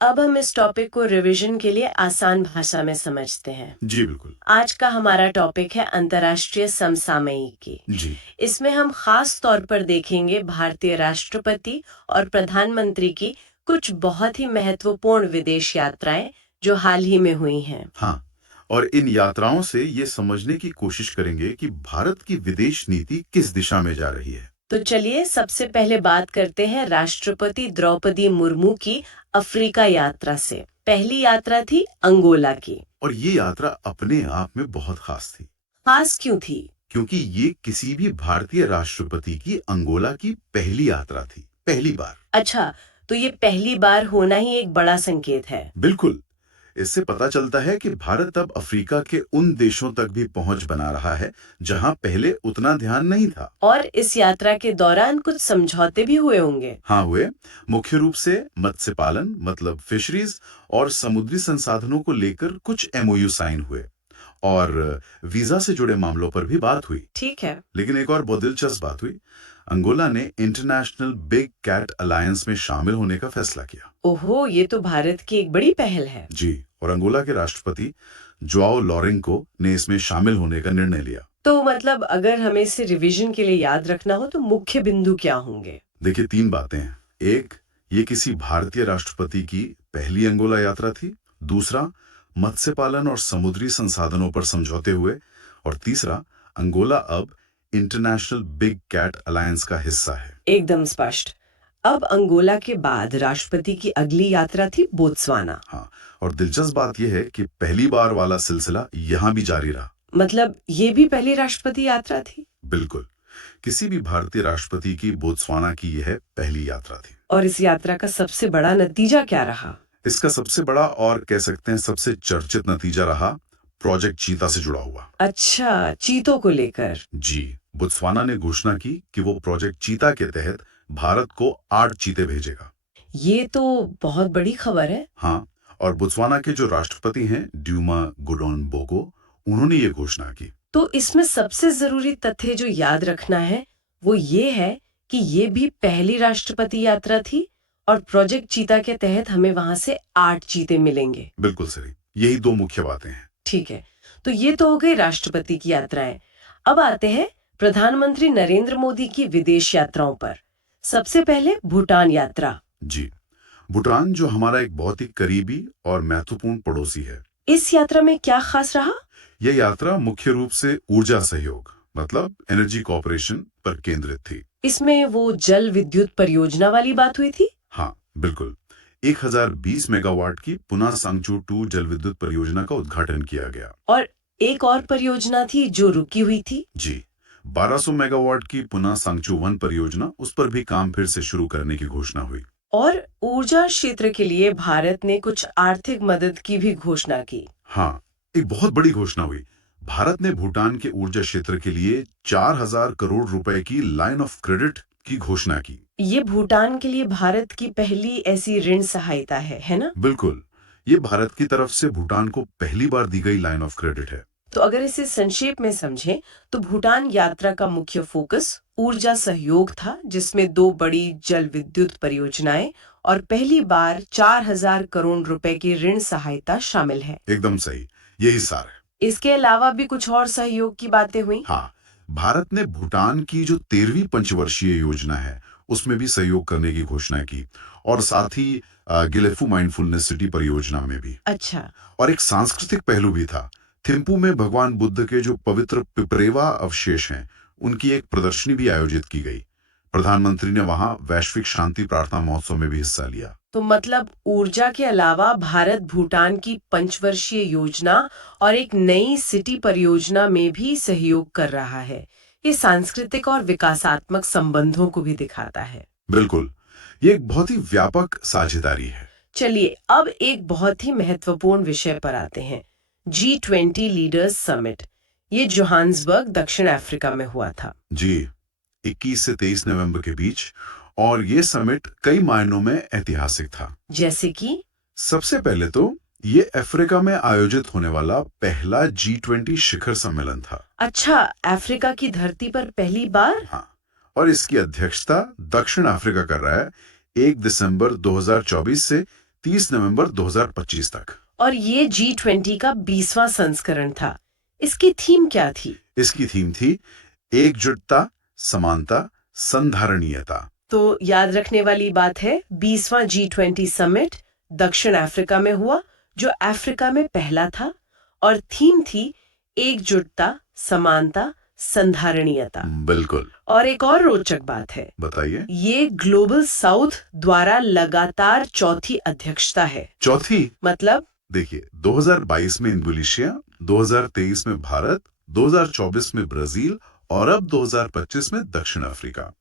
अब हम इस टॉपिक को रिवीजन के लिए आसान भाषा में समझते हैं। जी बिल्कुल। आज का हमारा टॉपिक है अंतर्राष्ट्रीय समसामयिकी। जी। इसमें हम खास तौर पर देखेंगे भारतीय राष्ट्रपति और प्रधानमंत्री की कुछ बहुत ही महत्वपूर्ण विदेश यात्राएं जो हाल ही में हुई हैं। हाँ, और इन यात्राओं से ये समझने की कोशिश करेंगे कि भारत की विदेश नीति किस दिशा में जा रही है। तो चलिए सबसे पहले बात करते हैं राष्ट्रपति द्रौपदी मुर्मू की अफ्रीका यात्रा से। पहली यात्रा थी अंगोला की। और ये यात्रा अपने आप में बहुत खास थी, खास क्यों थी? क्योंकि ये किसी भी भारतीय राष्ट्रपति की अंगोला की पहली यात्रा थी, पहली बार। अच्छा, तो ये पहली बार होना ही एक बड़ा संकेत है। बिल्कुल। इससे पता चलता है कि भारत अब अफ्रीका के उन देशों तक भी पहुंच बना रहा है जहां पहले उतना ध्यान नहीं था। और इस यात्रा के दौरान कुछ समझौते भी हुए होंगे। हाँ हुए। मुख्य रूप से मत्स्य पालन मतलब फिशरीज और समुद्री संसाधनों को लेकर कुछ एमओयू साइन हुए और वीजा से जुड़े मामलों पर भी बात हुई। ठीक है। लेकिन एक और बहुत दिलचस्प बात हुई। अंगोला ने इंटरनेशनल बिग कैट अलायंस में शामिल होने का फैसला किया। ओहो, ये तो भारत की एक बड़ी पहल है। जी, और अंगोला के राष्ट्रपति जोआओ लोरेंको ने इसमें शामिल होने का निर्णय लिया। तो मतलब अगर हमें इसे रिवीजन के लिए याद रखना हो तो मुख्य बिंदु क्या होंगे? देखिए, तीन बातें हैं। एक, ये किसी भारतीय राष्ट्रपति की पहली अंगोला यात्रा थी। दूसरा, मत्स्य पालन और समुद्री संसाधनों पर समझौते हुए। और तीसरा, अंगोला अब इंटरनेशनल बिग कैट अलायंस का हिस्सा है। एकदम स्पष्ट। अब अंगोला के बाद राष्ट्रपति की अगली यात्रा थी बोत्सवाना। हाँ, और दिलचस्प बात यह है कि पहली बार वाला सिलसिला यहाँ भी जारी रहा। मतलब ये भी पहली राष्ट्रपति यात्रा थी? बिल्कुल। किसी भी भारतीय राष्ट्रपति की बोत्सवाना की यह पहली यात्रा थी। और इस यात्रा का सबसे बड़ा नतीजा क्या रहा? इसका सबसे बड़ा और कह सकते हैं सबसे चर्चित नतीजा रहा प्रोजेक्ट चीता से जुड़ा हुआ। अच्छा, चीतों को लेकर। जी, बोत्सवाना ने घोषणा की कि वो प्रोजेक्ट चीता के तहत भारत को 8 चीते भेजेगा। ये तो बहुत बड़ी खबर है। हाँ, और बोत्सवाना के जो राष्ट्रपति हैं ड्यूमा गुडोन बोगो, उन्होंने ये घोषणा की। तो इसमें सबसे जरूरी तथ्य जो याद रखना है वो ये है कि ये भी पहली राष्ट्रपति यात्रा थी और प्रोजेक्ट चीता के तहत हमें वहां से 8 चीते मिलेंगे। बिल्कुल सही। यही दो मुख्य बातें हैं। ठीक है, तो ये तो हो गई राष्ट्रपति की यात्राएं। अब आते हैं प्रधानमंत्री नरेंद्र मोदी की विदेश यात्राओं पर। सबसे पहले भूटान यात्रा। जी, भूटान जो हमारा एक बहुत ही करीबी और महत्वपूर्ण पड़ोसी है। इस यात्रा में क्या खास रहा? यह यात्रा मुख्य रूप से ऊर्जा सहयोग मतलब एनर्जी कॉर्पोरेशन पर केंद्रित थी। इसमें वो जल विद्युत परियोजना वाली बात हुई थी? हाँ, बिल्कुल। 1020 मेगावाट की पुनः सांगचू 2 जल विद्युत परियोजना का उद्घाटन किया गया। और एक और परियोजना थी जो रुकी हुई थी। जी, 1200 मेगावाट की पुनः सांगचू 1 परियोजना, उस पर भी काम फिर से शुरू करने की घोषणा हुई। और ऊर्जा क्षेत्र के लिए भारत ने कुछ आर्थिक मदद की भी घोषणा की। हाँ, एक बहुत बड़ी घोषणा हुई। भारत ने भूटान के ऊर्जा क्षेत्र के लिए 4000 करोड़ रुपए की लाइन ऑफ क्रेडिट की घोषणा की। ये भूटान के लिए भारत की पहली ऐसी ऋण सहायता है ना? बिल्कुल। ये भारत की तरफ से भूटान को पहली बार दी गई लाइन ऑफ क्रेडिट है। तो अगर इसे संक्षेप में समझें तो भूटान यात्रा का मुख्य फोकस ऊर्जा सहयोग था, जिसमें 2 बड़ी जल विद्युत परियोजनाएं और पहली बार 4000 करोड़ रुपए की ऋण सहायता शामिल है। एकदम सही, यही सार है। इसके अलावा भी कुछ और सहयोग की बातें हुई। हाँ, भारत ने भूटान की जो 13वीं पंचवर्षीय योजना है, उसमें भी सहयोग करने की घोषणा की और साथ ही गिलेफू माइंडफुलनेस सिटी परियोजना में भी। अच्छा। और एक सांस्कृतिक पहलू भी था। थिम्पू में भगवान बुद्ध के जो पवित्र पिपरेवा अवशेष हैं, उनकी एक प्रदर्शनी भी आयोजित की गई। प्रधानमंत्री ने वहां वैश्विक शांति प्रार्थना महोत्सव में भी हिस्सा लिया। तो मतलब ऊर्जा के अलावा भारत भूटान की पंचवर्षीय योजना और एक नई सिटी परियोजना में भी सहयोग कर रहा है। ये सांस्कृतिक और विकासात्मक संबंधों को भी दिखाता है। बिल्कुल, ये एक बहुत ही व्यापक साझेदारी है। चलिए अब एक बहुत ही महत्वपूर्ण विषय पर आते हैं। G20 leaders summit. ये जोहान्सबर्ग दक्षिण अफ्रीका में हुआ था। जी, 21 से 23 नवंबर के बीच। और ये समिट कई मायनों में ऐतिहासिक था। जैसे कि सबसे पहले तो ये अफ्रीका में आयोजित होने वाला पहला G20 शिखर सम्मेलन था। अच्छा, अफ्रीका की धरती पर पहली बार। हाँ, और इसकी अध्यक्षता दक्षिण अफ्रीका कर रहा है 1 दिसंबर 2024 से 30 नवंबर 2025 तक। और ये G20 का 20वां संस्करण था। इसकी थीम क्या थी? इसकी थीम थी एकजुटता, समानता, संधारणीयता। तो याद रखने वाली बात है 20वां G20 समिट दक्षिण अफ्रीका में हुआ, जो अफ्रीका में पहला था, और थीम थी एकजुटता, समानता, संधारणीयता। बिल्कुल। और एक और रोचक बात है, बताइए। ये ग्लोबल साउथ द्वारा लगातार चौथी अध्यक्षता है। चौथी? मतलब देखिए, 2022 में इंडोनेशिया, 2023 में भारत, 2024 में ब्राजील और अब 2025 में दक्षिण अफ्रीका।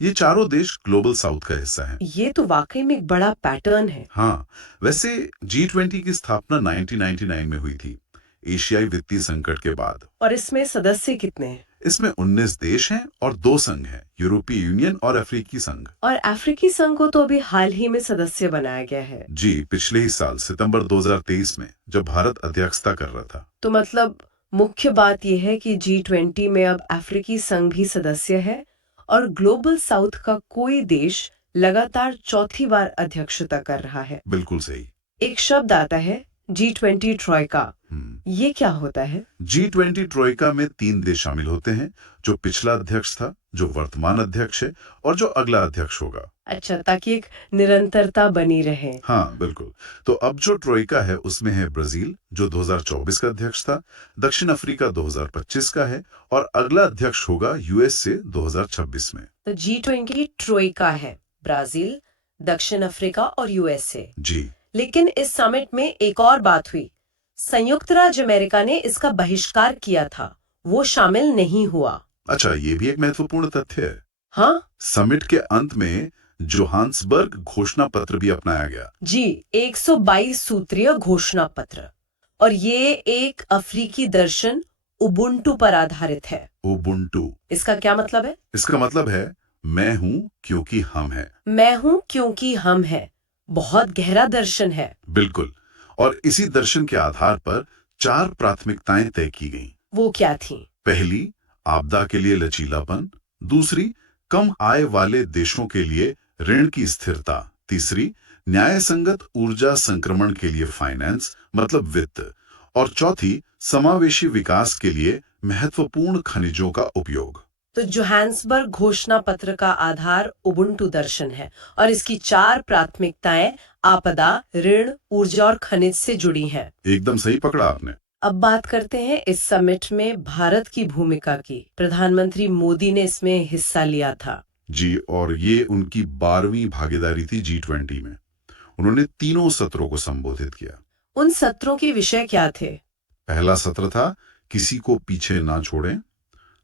ये चारों देश ग्लोबल साउथ का हिस्सा हैं। ये तो वाकई में एक बड़ा पैटर्न है। हाँ, वैसे G20 की स्थापना 1999 में हुई थी, एशियाई वित्तीय संकट के बाद। और इसमें सदस्य कितने हैं? इसमें 19 देश हैं और 2 संघ हैं, यूरोपीय यूनियन और अफ्रीकी संघ। और अफ्रीकी संघ को तो अभी हाल ही में सदस्य बनाया गया है। जी, पिछले ही साल सितंबर 2023 में, जब भारत अध्यक्षता कर रहा था। तो मतलब मुख्य बात यह है कि G20 में अब अफ्रीकी संघ भी सदस्य है और ग्लोबल साउथ का कोई देश लगातार चौथी बार अध्यक्षता कर रहा है। बिल्कुल सही। एक शब्द आता है G20 ट्रोइका। ये क्या होता है? G20 ट्रोइका में 3 देश शामिल होते हैं, जो पिछला अध्यक्ष था, जो वर्तमान अध्यक्ष है और जो अगला अध्यक्ष होगा। अच्छा, ताकि एक निरंतरता बनी रहे। हाँ, बिल्कुल। तो अब जो ट्रोइका है उसमें है ब्राजील, जो 2024 का अध्यक्ष था, दक्षिण अफ्रीका 2025 का है और अगला अध्यक्ष होगा यूएस से 2026 में। तो G20 ट्रोइका है ब्राजील, दक्षिण अफ्रीका और यूएसए। जी। लेकिन इस समिट में एक और बात हुई। संयुक्त राज्य अमेरिका ने इसका बहिष्कार किया था, वो शामिल नहीं हुआ। अच्छा, ये भी एक महत्वपूर्ण तथ्य है। हाँ समिट के अंत में जोहान्सबर्ग घोषणा पत्र भी अपनाया गया। जी, 122 सूत्रीय घोषणा पत्र। और ये एक अफ्रीकी दर्शन उबुंटू पर आधारित है। उबुंटू। इसका क्या मतलब है? इसका मतलब है मैं हूं क्योंकि हम हैं। मैं हूं क्योंकि हम हैं। बहुत गहरा दर्शन है। बिल्कुल। और इसी दर्शन के आधार पर 4 प्राथमिकताएं तय की गईं। वो क्या थी? पहली, आपदा के लिए लचीलापन। दूसरी, कम आय वाले देशों के लिए ऋण की स्थिरता। तीसरी, न्याय संगत ऊर्जा संक्रमण के लिए फाइनेंस मतलब वित्त। और चौथी, समावेशी विकास के लिए महत्वपूर्ण खनिजों का उपयोग। तो जोहान्सबर्ग घोषणा पत्र का आधार उबुंटू दर्शन है और इसकी 4 प्राथमिकताएं आपदा, ऋण, ऊर्जा और खनिज से जुड़ी हैं। एकदम सही पकड़ा आपने। अब बात करते हैं इस समिट में भारत की भूमिका की। प्रधानमंत्री मोदी ने इसमें हिस्सा लिया था। जी, और ये उनकी 12वीं भागीदारी थी G20 में। उन्होंने तीनों सत्रों को संबोधित किया। उन सत्रों के विषय क्या थे? पहला सत्र था किसी को पीछे ना छोड़ें,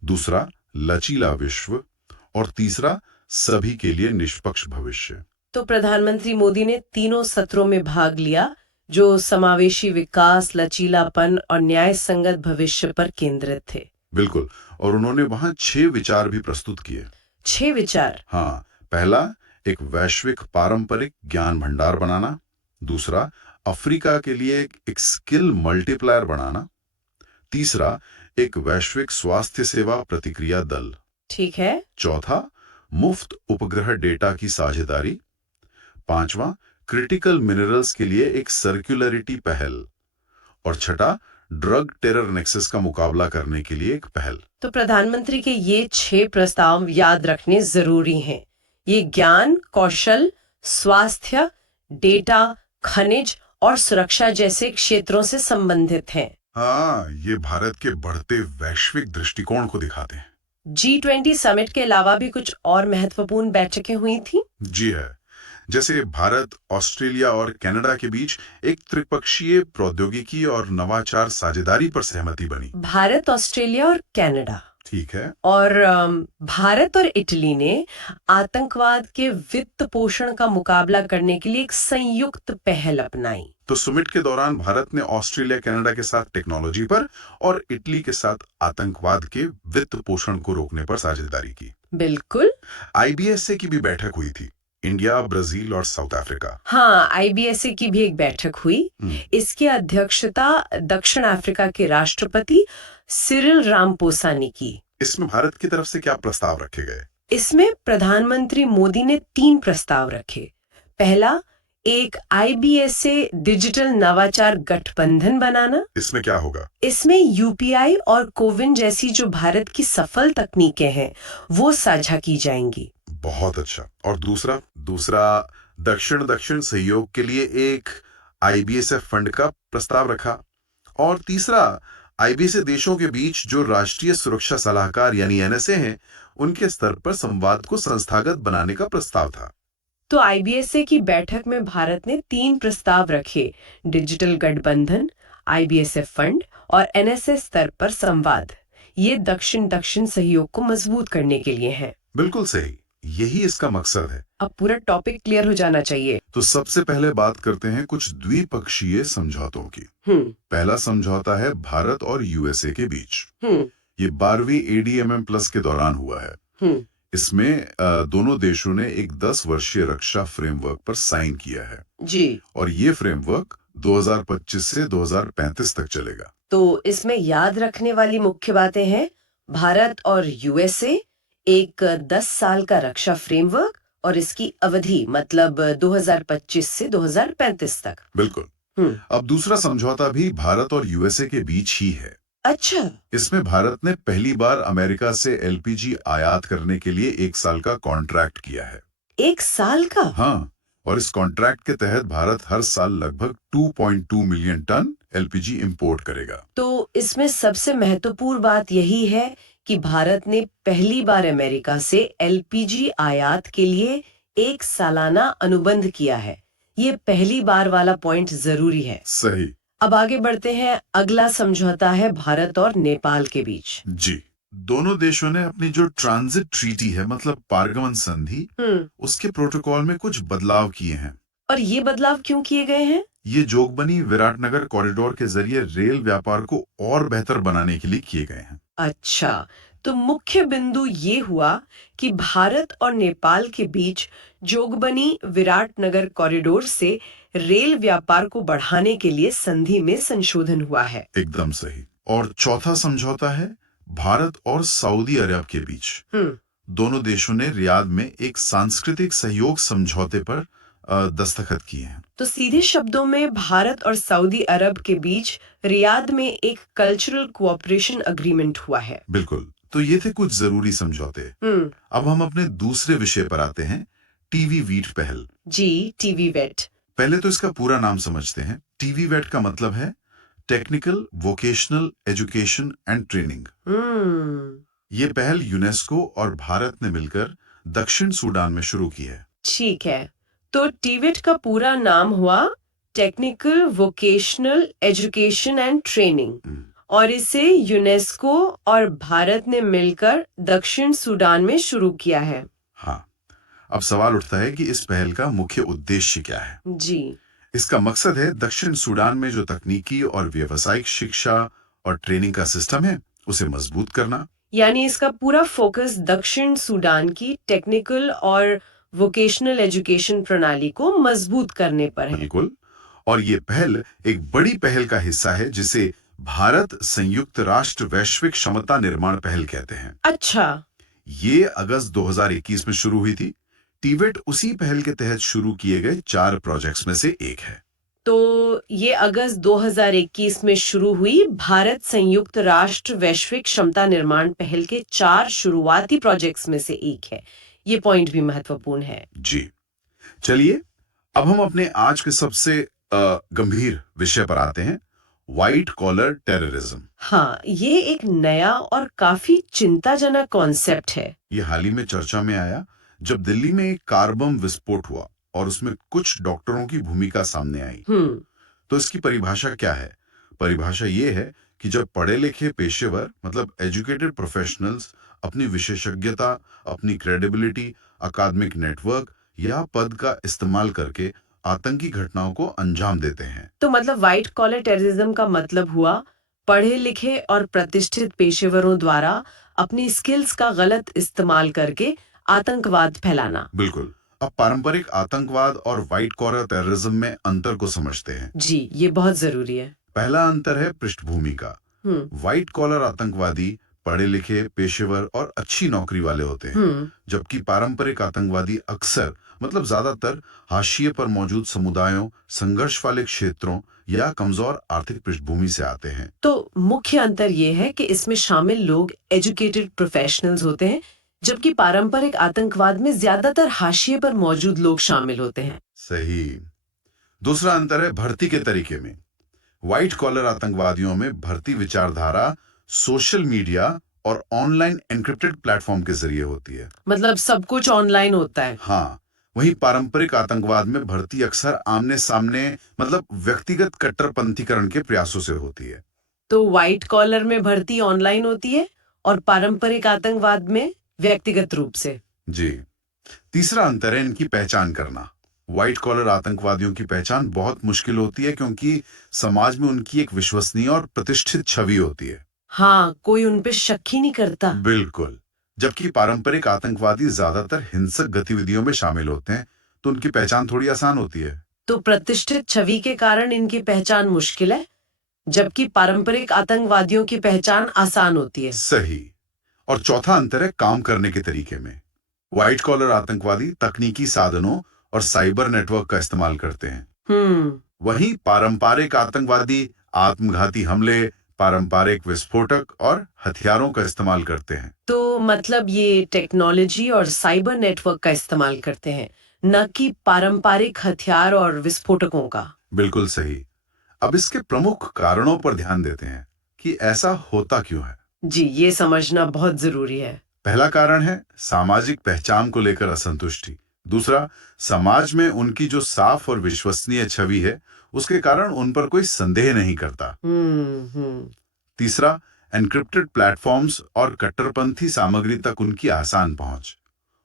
दूसरा लचीला विश्व और तीसरा सभी के लिए निष्पक्ष भविष्य। तो प्रधानमंत्री मोदी ने तीनों सत्रों में भाग लिया, जो समावेशी विकास, लचीलापन और न्याय संगत भविष्य पर केंद्रित थे। बिल्कुल। और उन्होंने वहां 6 विचार भी प्रस्तुत किए। 6 विचार? हाँ, पहला, एक वैश्विक पारंपरिक ज्ञान भंडार बनाना। दूसरा, अफ्रीका के लिए एक स्किल मल्टीप्लायर बनाना। तीसरा, एक वैश्विक स्वास्थ्य सेवा प्रतिक्रिया दल। ठीक है। चौथा, मुफ्त उपग्रह डेटा की साझेदारी। पांचवा, क्रिटिकल मिनरल्स के लिए एक सर्कुलरिटी पहल। और छठा, ड्रग टेरर नेक्सस का मुकाबला करने के लिए एक पहल। तो प्रधानमंत्री के ये 6 प्रस्ताव याद रखने जरूरी हैं। ये ज्ञान, कौशल, स्वास्थ्य, डेटा, खनिज और सुरक्षा जैसे क्षेत्रों से संबंधित हैं। हाँ, ये भारत के बढ़ते वैश्विक दृष्टिकोण को दिखाते हैं। G20 समिट के अलावा भी कुछ और महत्वपूर्ण बैठकें हुई थी। जी है। जैसे भारत, ऑस्ट्रेलिया और कनाडा के बीच एक त्रिपक्षीय प्रौद्योगिकी और नवाचार साझेदारी पर सहमति बनी। भारत, ऑस्ट्रेलिया और कनाडा। ठीक है। और भारत और इटली ने आतंकवाद के वित्त पोषण का मुकाबला करने के लिए एक संयुक्त पहल अपनाई। तो समिट के दौरान भारत ने ऑस्ट्रेलिया, कनाडा के साथ टेक्नोलॉजी पर और इटली के साथ आतंकवाद के वित्त पोषण को रोकने पर साझेदारी की। बिल्कुल। IBSA की भी बैठक हुई थी, इंडिया, ब्राजील और साउथ अफ्रीका। हाँ, IBSA की भी एक बैठक हुई। इसकी अध्यक्षता दक्षिण अफ्रीका के राष्ट्रपति सिरिल रामपोसा ने की। इसमें भारत की तरफ से क्या प्रस्ताव रखे गए? इसमें प्रधानमंत्री मोदी ने 3 प्रस्ताव रखे। पहला, एक IBSA डिजिटल नवाचार गठबंधन बनाना। इसमें क्या होगा? इसमें यूपीआई और कोविन जैसी जो भारत की सफल तकनीकें हैं वो साझा की जाएंगी। बहुत अच्छा। और दूसरा दूसरा दक्षिण दक्षिण सहयोग के लिए एक आईबीएसएफ फंड का प्रस्ताव रखा। और तीसरा, आईबीएसए देशों के बीच जो राष्ट्रीय सुरक्षा सलाहकार यानी एनएसए हैं, उनके स्तर पर संवाद को संस्थागत बनाने का प्रस्ताव था। तो IBSA की बैठक में भारत ने 3 प्रस्ताव रखे: डिजिटल गठबंधन, IBSF फंड और NSA स्तर पर संवाद। ये दक्षिण दक्षिण सहयोग को मजबूत करने के लिए हैं। बिल्कुल सही, यही इसका मकसद है। अब पूरा टॉपिक क्लियर हो जाना चाहिए। तो सबसे पहले बात करते हैं कुछ द्विपक्षीय समझौतों की। पहला समझौता है भारत और यूएसए के बीच। ये 12वीं ADMM प्लस के दौरान हुआ है। इसमें दोनों देशों ने एक 10 वर्षीय रक्षा फ्रेमवर्क पर साइन किया है जी। और ये फ्रेमवर्क 2025 से 2035 तक चलेगा। तो इसमें याद रखने वाली मुख्य बातें हैं: भारत और यूएसए, एक 10 साल का रक्षा फ्रेमवर्क और इसकी अवधि मतलब 2025 से 2035 तक। बिल्कुल। अब दूसरा समझौता भी भारत और यूएसए के बीच ही है। अच्छा। इसमें भारत ने पहली बार अमेरिका से LPG आयात करने के लिए 1 साल का कॉन्ट्रैक्ट किया है। 1 साल का? हाँ, और इस कॉन्ट्रैक्ट के तहत भारत हर साल लगभग 2.2 मिलियन टन LPG इंपोर्ट करेगा। तो इसमें सबसे महत्वपूर्ण बात यही है कि भारत ने पहली बार अमेरिका से LPG आयात के लिए 1 सालाना अनुबंध किया है। ये पहली बार वाला पॉइंट जरूरी है। सही। अब आगे बढ़ते हैं। अगला समझौता है भारत और नेपाल के बीच। जी, दोनों देशों ने अपनी जो ट्रांजिट ट्रीटी है मतलब पारगमन संधि, उसके प्रोटोकॉल में कुछ बदलाव किए हैं। और ये बदलाव क्यों किए गए हैं? ये जोगबनी विराटनगर कॉरिडोर के जरिए रेल व्यापार को और बेहतर बनाने के लिए किए गए हैं। अच्छा, तो मुख्य बिंदु ये हुआ कि भारत और नेपाल के बीच जोगबनी विराटनगर कॉरिडोर से रेल व्यापार को बढ़ाने के लिए संधि में संशोधन हुआ है। एकदम सही। और चौथा समझौता है भारत और सऊदी अरब के बीच। दोनों देशों ने रियाद में एक सांस्कृतिक सहयोग समझौते पर दस्तखत किए हैं। तो सीधे शब्दों में भारत और सऊदी अरब के बीच रियाद में एक कल्चरल कोऑपरेशन एग्रीमेंट हुआ है। बिल्कुल। तो ये थे कुछ जरूरी समझौते। अब हम अपने दूसरे विषय पर आते हैं, टीवी वीट पहल। जी, टीवी वेट। पहले तो इसका पूरा नाम समझते हैं। टीवी वेट का मतलब है technical vocational education and training. ये पहल यूनेस्को और भारत ने मिलकर दक्षिण सूडान में शुरू की है। ठीक है, तो टीवेट का पूरा नाम हुआ technical vocational education and training और इसे यूनेस्को और भारत ने मिलकर दक्षिण सूडान में शुरू किया है। हाँ, अब सवाल उठता है कि इस पहल का मुख्य उद्देश्य क्या है? जी, इसका मकसद है दक्षिण सूडान में जो तकनीकी और व्यावसायिक शिक्षा और ट्रेनिंग का सिस्टम है उसे मजबूत करना। यानी इसका पूरा फोकस दक्षिण सूडान की टेक्निकल और वोकेशनल एजुकेशन प्रणाली को मजबूत करने पर है। बिल्कुल। और ये पहल एक बड़ी पहल का हिस्सा है जिसे भारत संयुक्त राष्ट्र वैश्विक क्षमता निर्माण पहल कहते हैं। अच्छा। ये अगस्त 2021 में शुरू हुई थी। टीवेट उसी पहल के तहत शुरू किए गए 4 प्रोजेक्ट्स में से एक है। तो ये अगस्त 2021 में शुरू हुई भारत संयुक्त राष्ट्र वैश्विक क्षमता निर्माण पहल के 4 शुरुआती प्रोजेक्ट्स में से एक है। ये पॉइंट भी महत्वपूर्ण है। जी, चलिए अब हम अपने आज के सबसे गंभीर विषय पर आते हैं, व्हाइट कॉलर टेररिज्म। हाँ, ये एक नया और काफी चिंताजनक कॉन्सेप्ट है। ये हाल ही में चर्चा में आया जब दिल्ली में एक कार बम विस्फोट हुआ और उसमें कुछ डॉक्टरों की भूमिका सामने आई। तो इसकी परिभाषा क्या है? परिभाषा ये है कि जब पढ़े लिखे पेशेवर मतलब एजुकेटेड प्रोफेशनल्स अपनी विशेषज्ञता, अपनी क्रेडिबिलिटी, अकादमिक नेटवर्क या पद का इस्तेमाल करके आतंकी घटनाओं को अंजाम देते हैं। तो मतलब व्हाइट कॉलर टेररिज्म का मतलब हुआ पढ़े लिखे और प्रतिष्ठित पेशेवरों द्वारा अपनी स्किल्स का गलत इस्तेमाल करके आतंकवाद फैलाना। बिल्कुल। अब पारंपरिक आतंकवाद और व्हाइट कॉलर टेररिज्म में अंतर को समझते हैं। जी, ये बहुत जरूरी है। पहला अंतर है पृष्ठभूमि का। व्हाइट कॉलर आतंकवादी पढ़े लिखे, पेशेवर और अच्छी नौकरी वाले होते हैं, जबकि पारंपरिक आतंकवादी अक्सर मतलब ज्यादातर हाशिए पर मौजूद समुदायों, संघर्ष वाले क्षेत्रों या कमजोर आर्थिक पृष्ठभूमि से आते हैं। तो मुख्य अंतर ये है कि इसमें शामिल लोग एजुकेटेड प्रोफेशनल्स होते हैं, जबकि पारंपरिक आतंकवाद में ज्यादातर हाशिए पर मौजूद लोग शामिल होते हैं। सही। दूसरा अंतर है भर्ती के तरीके में। व्हाइट कॉलर आतंकवादियों में भर्ती विचारधारा सोशल मीडिया और ऑनलाइन एन्क्रिप्टेड प्लेटफॉर्म के जरिए होती है। मतलब सब कुछ ऑनलाइन होता है। हाँ, वहीं पारंपरिक आतंकवाद में भर्ती अक्सर आमने सामने मतलब व्यक्तिगत कट्टरपंथीकरण के प्रयासों से होती है। तो व्हाइट कॉलर में भर्ती ऑनलाइन होती है और पारंपरिक आतंकवाद में व्यक्तिगत रूप से। जी। तीसरा अंतर है इनकी पहचान करना। व्हाइट कॉलर आतंकवादियों की पहचान बहुत मुश्किल होती है क्योंकि समाज में उनकी एक विश्वसनीय और प्रतिष्ठित छवि होती है। हाँ, कोई उन पे शक ही नहीं करता। बिल्कुल। जबकि पारंपरिक आतंकवादी ज्यादातर हिंसक गतिविधियों में शामिल होते हैं, तो उनकी पहचान थोड़ी आसान होती है। तो प्रतिष्ठित छवि के कारण इनकी पहचान मुश्किल है, जबकि पारंपरिक आतंकवादियों की पहचान आसान होती है। सही। और चौथा अंतर है काम करने के तरीके में। व्हाइट कॉलर आतंकवादी तकनीकी साधनों और साइबर नेटवर्क का इस्तेमाल करते हैं। वहीं पारंपरिक आतंकवादी आत्मघाती हमले, पारंपरिक विस्फोटक और हथियारों का इस्तेमाल करते हैं। तो मतलब ये टेक्नोलॉजी और साइबर नेटवर्क का इस्तेमाल करते हैं, न कि पारंपरिक हथियार और विस्फोटकों का। बिल्कुल सही। अब इसके प्रमुख कारणों पर ध्यान देते हैं कि ऐसा होता क्यों है। जी, ये समझना बहुत जरूरी है। पहला कारण है सामाजिक पहचान को लेकर असंतुष्टि। दूसरा, समाज में उनकी जो साफ और विश्वसनीय छवि है, उसके कारण उन पर कोई संदेह नहीं करता। तीसरा, एन्क्रिप्टेड प्लेटफॉर्म्स और कट्टरपंथी सामग्री तक उनकी आसान पहुंच।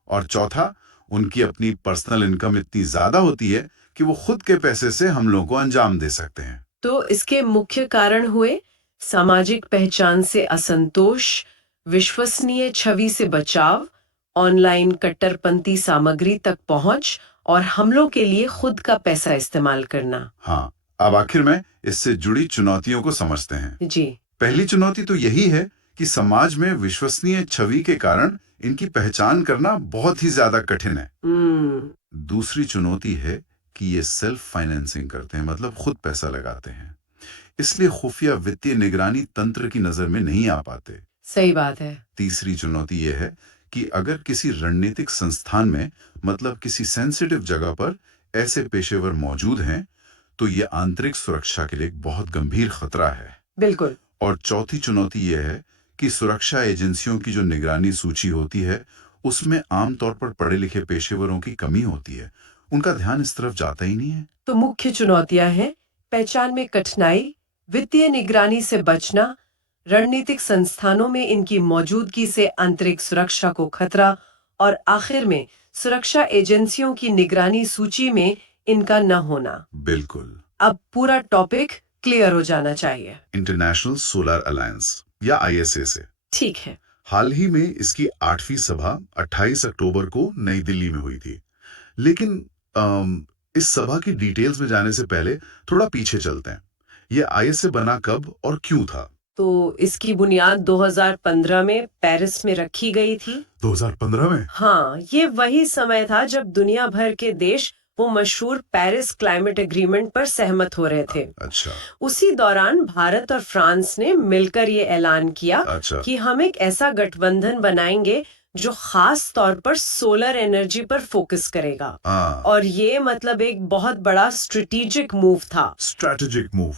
और चौथा, उनकी अपनी पर्सनल इनकम इतनी ज्यादा होती है कि वो खुद के पैसे से हमलों को अंजाम दे सकते हैं। तो इसके मुख्य कारण हुए सामाजिक पहचान से असंतोष, विश्वसनीय छवि से बचाव, ऑनलाइन कट्टरपंथी सामग्री तक पहुंच और हमलों के लिए खुद का पैसा इस्तेमाल करना। हाँ, अब आखिर में इससे जुड़ी चुनौतियों को समझते हैं। जी। पहली चुनौती तो यही है कि समाज में विश्वसनीय छवि के कारण इनकी पहचान करना बहुत ही ज्यादा कठिन है। दूसरी चुनौती है कि ये सेल्फ फाइनेंसिंग करते हैं, मतलब खुद पैसा लगाते हैं, इसलिए खुफिया वित्तीय निगरानी तंत्र की नजर में नहीं आ पाते। सही बात है। तीसरी चुनौती यह है कि अगर किसी रणनीतिक संस्थान में मतलब किसी सेंसिटिव जगह पर ऐसे पेशेवर मौजूद हैं, तो ये आंतरिक सुरक्षा के लिए एक बहुत गंभीर खतरा है। बिल्कुल। और चौथी चुनौती यह है कि सुरक्षा एजेंसियों की जो निगरानी सूची होती है, उसमें आमतौर पर पढ़े लिखे पेशेवरों की कमी होती है। उनका ध्यान इस तरफ जाता ही नहीं है। तो मुख्य चुनौतियां हैं पहचान में कठिनाई, वित्तीय निगरानी से बचना, रणनीतिक संस्थानों में इनकी मौजूदगी से आंतरिक सुरक्षा को खतरा और आखिर में सुरक्षा एजेंसियों की निगरानी सूची में इनका न होना। बिल्कुल। अब पूरा टॉपिक क्लियर हो जाना चाहिए। इंटरनेशनल सोलर अलायंस या ISA से। ठीक है। हाल ही में इसकी 8वीं सभा 28 अक्टूबर को नई दिल्ली में हुई थी। लेकिन इस सभा की डिटेल्स में जाने से पहले थोड़ा पीछे चलते हैं। ये ISA बना कब और क्यों था? तो इसकी बुनियाद 2015 में पेरिस में रखी गई थी। 2015 में? हाँ, ये वही समय था जब दुनिया भर के देश वो मशहूर पेरिस क्लाइमेट एग्रीमेंट पर सहमत हो रहे थे। अच्छा। उसी दौरान भारत और फ्रांस ने मिलकर ये ऐलान किया अच्छा। कि हम एक ऐसा गठबंधन बनाएंगे जो खास तौर पर सोलर एनर्जी पर फोकस करेगा। और ये मतलब एक बहुत बड़ा स्ट्रेटेजिक मूव था। स्ट्रेटेजिक मूव,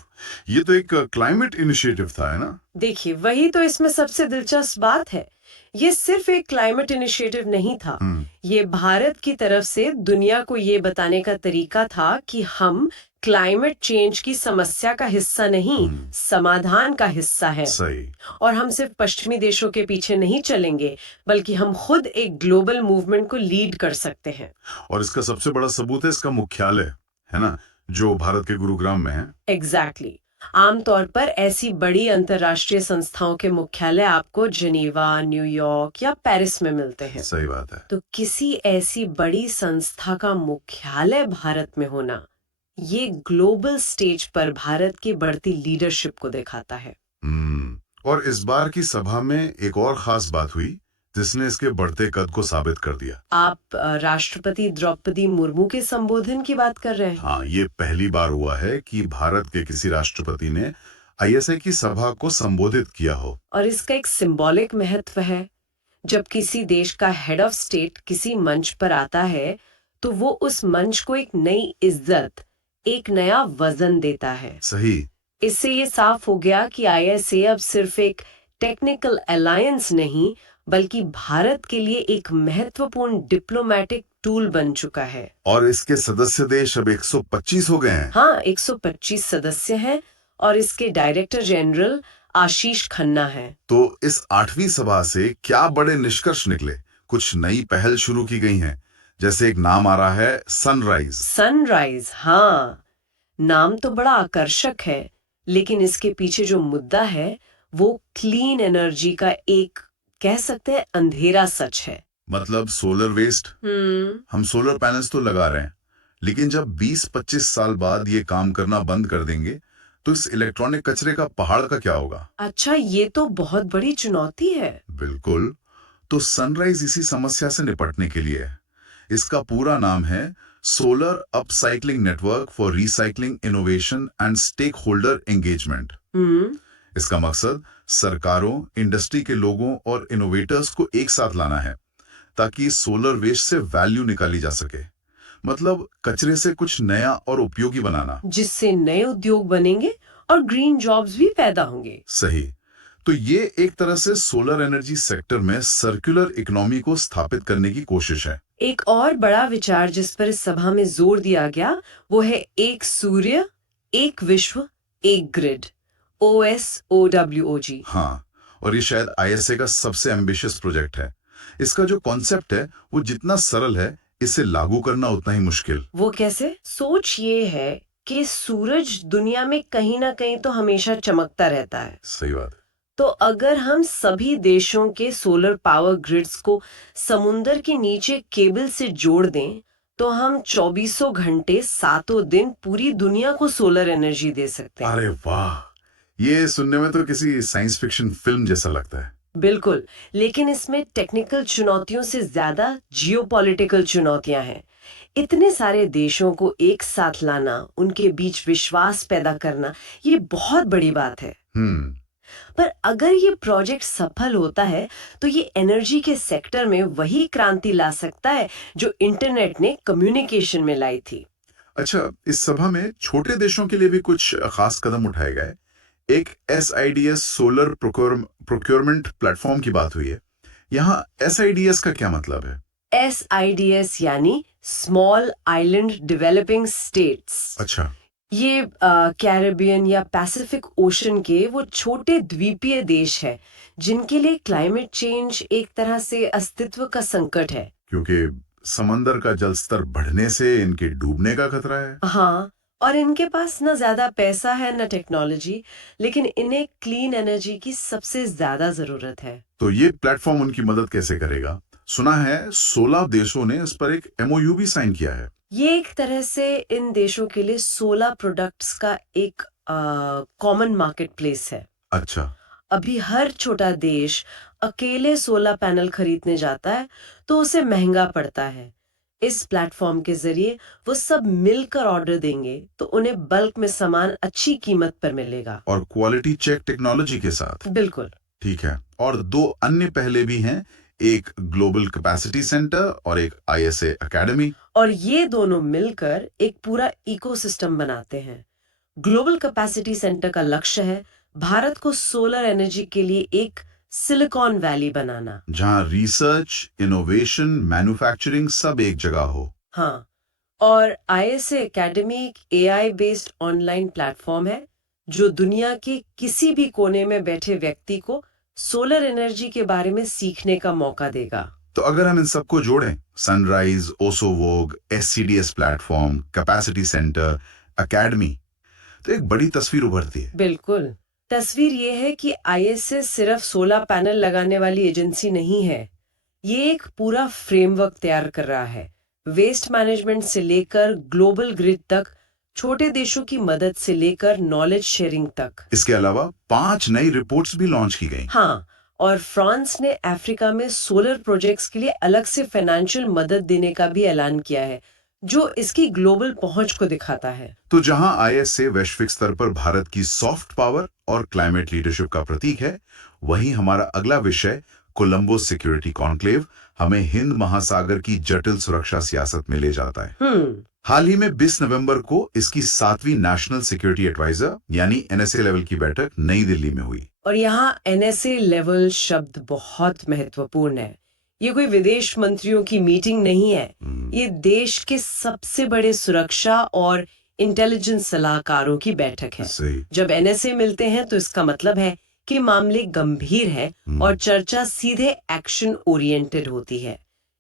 ये तो एक क्लाइमेट इनिशिएटिव था, है ना? देखिए, वही तो इसमें सबसे दिलचस्प बात है। ये सिर्फ एक क्लाइमेट इनिशिएटिव नहीं था, ये भारत की तरफ से दुनिया को ये बताने का तरीका था कि हम क्लाइमेट चेंज की समस्या का हिस्सा नहीं, समाधान का हिस्सा है। सही। और हम सिर्फ पश्चिमी देशों के पीछे नहीं चलेंगे, बल्कि हम खुद एक ग्लोबल मूवमेंट को लीड कर सकते हैं। और इसका सबसे बड़ा सबूत है इसका मुख्यालय, है ना, जो भारत के गुरुग्राम में है। एग्जैक्टली। आमतौर पर ऐसी बड़ी अंतर्राष्ट्रीय संस्थाओं के मुख्यालय आपको जिनेवा, न्यूयॉर्क या पेरिस में मिलते हैं। सही बात है। तो किसी ऐसी बड़ी संस्था का मुख्यालय भारत में होना, ये ग्लोबल स्टेज पर भारत की बढ़ती लीडरशिप को दिखाता है। और इस बार की सभा में एक और खास बात हुई जिसने इसके बढ़ते कद को साबित कर दिया। आप राष्ट्रपति द्रौपदी मुर्मू के संबोधन की बात कर रहे हैं? हाँ, ये पहली बार हुआ है कि भारत के किसी राष्ट्रपति ने आईएसए की सभा को संबोधित किया हो। और इसका एक सिंबॉलिक महत्व है। जब किसी देश का हेड ऑफ स्टेट किसी मंच पर आता है तो वो उस मंच को एक नई इज्जत, एक नया वजन देता है। सही। इससे ये साफ हो गया कि आईएसए अब सिर्फ एक टेक्निकल अलायंस नहीं बल्कि भारत के लिए एक महत्वपूर्ण डिप्लोमेटिक टूल बन चुका है। और इसके सदस्य देश अब 125 हो गए हैं। हाँ, 125 सदस्य हैं और इसके डायरेक्टर जनरल आशीष खन्ना है। तो इस 8वीं सभा से क्या बड़े निष्कर्ष निकले? कुछ नई पहल शुरू की गई हैं, जैसे एक नाम आ रहा है सनराइज। सनराइज, हाँ, नाम तो बड़ा आकर्षक है, लेकिन इसके पीछे जो मुद्दा है वो क्लीन एनर्जी का एक, कह सकते हैं, अंधेरा सच है। मतलब सोलर वेस्ट। हम सोलर पैनल्स तो लगा रहे हैं, लेकिन जब 20-25 साल बाद ये काम करना बंद कर देंगे तो इस इलेक्ट्रॉनिक कचरे का पहाड़ का क्या होगा? अच्छा, ये तो बहुत बड़ी चुनौती है। बिल्कुल। तो सनराइज इसी समस्या से निपटने के लिए है। इसका पूरा नाम है solar upcycling network for recycling innovation and stakeholder engagement. इसका मकसद सरकारों, इंडस्ट्री के लोगों और इनोवेटर्स को एक साथ लाना है ताकि सोलर वेस्ट से वैल्यू निकाली जा सके। मतलब कचरे से कुछ नया और उपयोगी बनाना, जिससे नए उद्योग बनेंगे और ग्रीन जॉब्स भी पैदा होंगे। सही। तो ये एक तरह से सोलर एनर्जी सेक्टर में सर्कुलर इकोनॉमी को स्थापित करने की कोशिश है। एक और बड़ा विचार जिस पर इस सभा में जोर दिया गया वो है एक सूर्य, एक विश्व, एक ग्रिड, OSOWOG। हाँ, और ये शायद आईएसए का सबसे एम्बिशियस प्रोजेक्ट है। इसका जो कॉन्सेप्ट है वो जितना सरल है, इसे लागू करना उतना ही मुश्किल। वो कैसे? सोच ये है कि सूरज दुनिया में कहीं ना कहीं तो हमेशा चमकता रहता है। सही बात। तो अगर हम सभी देशों के सोलर पावर ग्रिड्स को समुंदर के नीचे केबल से जोड़ दें तो हम 24 घंटे 7 दिन पूरी दुनिया को सोलर एनर्जी दे सकते हैं। अरे वाह, ये सुनने में तो किसी साइंस फिक्शन फिल्म जैसा लगता है। बिल्कुल, लेकिन इसमें टेक्निकल चुनौतियों से ज्यादा जियोपॉलिटिकल चुनौतियां हैं। इतने सारे देशों को एक साथ लाना, उनके बीच विश्वास पैदा करना, ये बहुत बड़ी बात है। पर अगर ये प्रोजेक्ट सफल होता है तो ये एनर्जी के सेक्टर में वही क्रांति ला सकता है जो इंटरनेट ने कम्युनिकेशन में लाई थी। अच्छा, इस सभा में छोटे देशों के लिए भी कुछ खास कदम उठाए गए। एक SIDS सोलर प्रोक्योरमेंट प्लेटफॉर्म की बात हुई है। यहाँ SIDS का क्या मतलब है? SIDS यानी स्मॉल आइलैंड डेवलपिंग स्टेट्स। अच्छा। ये कैरेबियन या पैसिफिक ओशन के वो छोटे द्वीपीय देश है जिनके लिए क्लाइमेट चेंज एक तरह से अस्तित्व का संकट है। क्योंकि समंदर का जल स्तर बढ़ने से इनके डूबने का खतरा है। हाँ, और इनके पास न ज्यादा पैसा है न टेक्नोलॉजी, लेकिन इन्हें क्लीन एनर्जी की सबसे ज्यादा जरूरत है। तो ये प्लेटफॉर्म उनकी मदद कैसे करेगा? सुना है 16 देशों ने इस पर एक MOU भी साइन किया है। ये एक तरह से इन देशों के लिए 16 प्रोडक्ट्स का एक कॉमन मार्केट प्लेस है। अच्छा। अभी हर छोटा देश अकेले 16 पैनल खरीदने जाता है तो उसे महंगा पड़ता है। इस प्लेटफॉर्म के जरिए वो सब मिलकर ऑर्डर देंगे तो उन्हें बल्क में सामान अच्छी कीमत पर मिलेगा। और क्वालिटी चेक टेक्नोलॉजी के साथ। बिल्कुल। ठीक है। और 2 अन्य पहले भी हैं, एक ग्लोबल कैपेसिटी सेंटर और एक ISA एकेडमी। और ये दोनों मिलकर एक पूरा इकोसिस्टम बनाते हैं। ग्लोबल कैपेसिटी सेंटर का लक्ष्य है भारत को सोलर एनर्जी के लिए एक सिलिकॉन वैली बनाना, जहां रिसर्च, इनोवेशन, मैन्युफैक्चरिंग सब एक जगह हो। हाँ। और ISA एकेडमी एक AI बेस्ड ऑनलाइन प्लेटफॉर्म है जो दुनिया के किसी भी कोने में बैठे व्यक्ति को सोलर एनर्जी के बारे में सीखने का मौका देगा। तो अगर हम इन सबको जोड़ें, sunrise, OSOWOG, SCDS platform, capacity centre, academy, तो एक बड़ी तस्वीर उभरती है। बिल्कुल। तस्वीर ये है कि ISA सिर्फ 16 पैनल लगाने वाली एजेंसी नहीं है, ये एक पूरा फ्रेमवर्क तैयार कर रहा है। वेस्ट मैनेजमेंट से लेकर ग्लोबल ग्रिड तक छोटे देशों की मदद से लेकर नॉलेज शेयरिंग तक। इसके अलावा 5 नई रिपोर्ट्स भी लॉन्च की गई। हाँ, और फ्रांस ने अफ्रीका में सोलर प्रोजेक्ट्स के लिए अलग से फाइनेंशियल मदद देने का भी ऐलान किया है, जो इसकी ग्लोबल पहुंच को दिखाता है। तो जहां आईएसए वैश्विक स्तर पर भारत की सॉफ्ट पावर और क्लाइमेट लीडरशिप का प्रतीक है, वहीं हमारा अगला विषय कोलंबो सिक्योरिटी कॉन्क्लेव हमें हिंद महासागर की जटिल सुरक्षा सियासत में ले जाता है। हाल ही में 20 नवंबर को इसकी 7वीं नेशनल सिक्योरिटी एडवाइजर यानी एनएसए लेवल की बैठक नई दिल्ली में हुई। और यहाँ एनएसए लेवल शब्द बहुत महत्वपूर्ण है। ये कोई विदेश मंत्रियों की मीटिंग नहीं है, ये देश के सबसे बड़े सुरक्षा और इंटेलिजेंस सलाहकारों की बैठक है। सही। जब एनएसए मिलते हैं तो इसका मतलब है कि मामले गंभीर है और चर्चा सीधे एक्शन ओरिएंटेड होती है।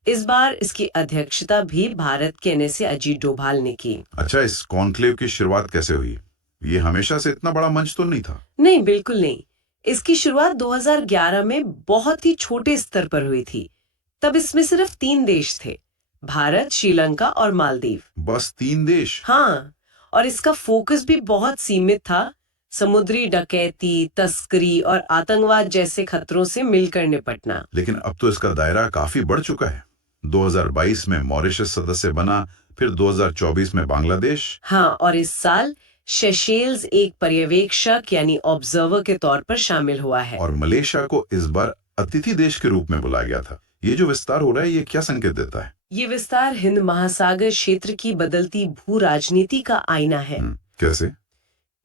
इस बार इसकी अध्यक्षता भी भारत के एनएसए अजीत डोभाल ने की। अच्छा, इस कॉन्क्लेव की शुरुआत कैसे हुई? ये हमेशा से इतना बड़ा मंच तो नहीं था। नहीं, बिल्कुल नहीं। इसकी शुरुआत 2011 में बहुत ही छोटे स्तर पर हुई थी। तब इसमें सिर्फ 3 देश थे, भारत, श्रीलंका और मालदीव। बस 3 देश? हाँ, और इसका फोकस भी बहुत सीमित था, समुद्री डकैती, तस्करी और आतंकवाद जैसे खतरों से मिलकर निपटना। लेकिन अब तो इसका दायरा काफी बढ़ चुका है। 2022 में मॉरिशस सदस्य बना, फिर 2024 में बांग्लादेश। हाँ, और इस साल सेशेल्स एक पर्यवेक्षक यानी ऑब्जर्वर के तौर पर शामिल हुआ है। और मलेशिया को इस बार अतिथि देश के रूप में बुलाया गया था। ये जो विस्तार हो रहा है, ये क्या संकेत देता है? ये विस्तार हिंद महासागर क्षेत्र की बदलती भू राजनीति का आईना है। कैसे?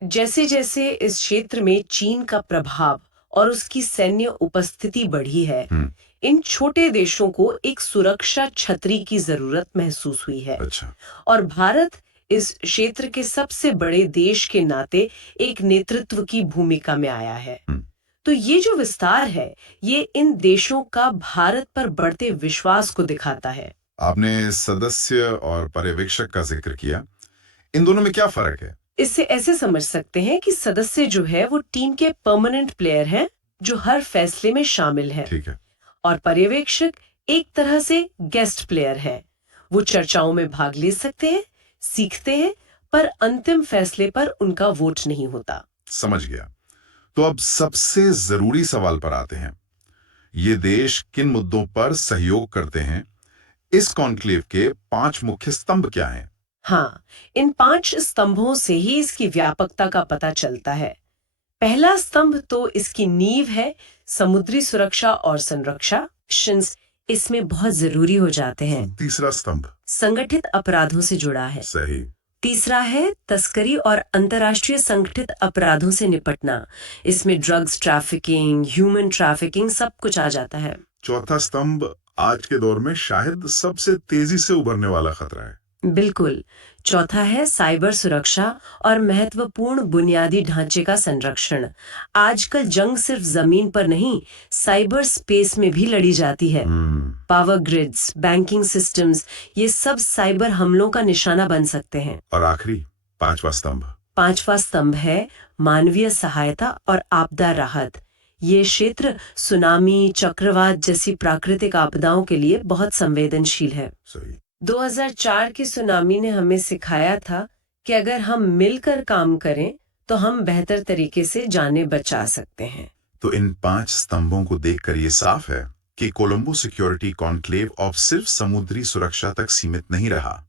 जैसे जैसे इस क्षेत्र में चीन का प्रभाव और उसकी सैन्य उपस्थिति बढ़ी है, इन छोटे देशों को एक सुरक्षा छतरी की जरूरत महसूस हुई है। अच्छा। और भारत इस क्षेत्र के सबसे बड़े देश के नाते एक नेतृत्व की भूमिका में आया है। तो ये जो विस्तार है, ये इन देशों का भारत पर बढ़ते विश्वास को दिखाता है। आपने सदस्य और पर्यवेक्षक का जिक्र किया, इन दोनों में क्या फर्क है? इससे ऐसे समझ सकते हैं कि सदस्य जो है वो टीम के परमानेंट प्लेयर हैं, जो हर फैसले में शामिल है। ठीक है। और पर्यवेक्षक एक तरह से गेस्ट प्लेयर है, वो चर्चाओं में भाग ले सकते हैं, सीखते हैं, पर अंतिम फैसले पर उनका वोट नहीं होता। समझ गया। तो अब सबसे जरूरी सवाल पर आते हैं, ये देश किन मुद्दों पर सहयोग करते हैं? इस कॉन्क्लेव के 5 मुख्य स्तंभ क्या हैं? हाँ, इन 5 स्तंभों से ही इसकी व्यापकता का पता चलता है। पहला स्तंभ तो इसकी नींव है, समुद्री सुरक्षा और संरक्षा। इसमें बहुत जरूरी हो जाते हैं। तीसरा स्तंभ संगठित अपराधों से जुड़ा है। सही। तीसरा है तस्करी और अंतर्राष्ट्रीय संगठित अपराधों से निपटना। इसमें ड्रग्स ट्रैफिकिंग, ह्यूमन ट्रैफिकिंग सब कुछ आ जाता है। चौथा स्तंभ आज के दौर में शायद सबसे तेजी से उभरने वाला खतरा है। बिल्कुल। चौथा है साइबर सुरक्षा और महत्वपूर्ण बुनियादी ढांचे का संरक्षण। आजकल जंग सिर्फ जमीन पर नहीं, साइबर स्पेस में भी लड़ी जाती है। पावर ग्रिड्स, बैंकिंग सिस्टम्स, ये सब साइबर हमलों का निशाना बन सकते हैं। और आखिरी 5वां स्तंभ? 5वां स्तंभ है मानवीय सहायता और आपदा राहत। ये क्षेत्र सुनामी, चक्रवात जैसी प्राकृतिक आपदाओं के लिए बहुत संवेदनशील है। सही। 2004 की सुनामी ने हमें सिखाया था कि अगर हम मिलकर काम करें तो हम बेहतर तरीके से जानें बचा सकते हैं। तो इन 5 स्तंभों को देखकर ये साफ है कि कोलंबो सिक्योरिटी कॉन्क्लेव अब सिर्फ समुद्री सुरक्षा तक सीमित नहीं रहा।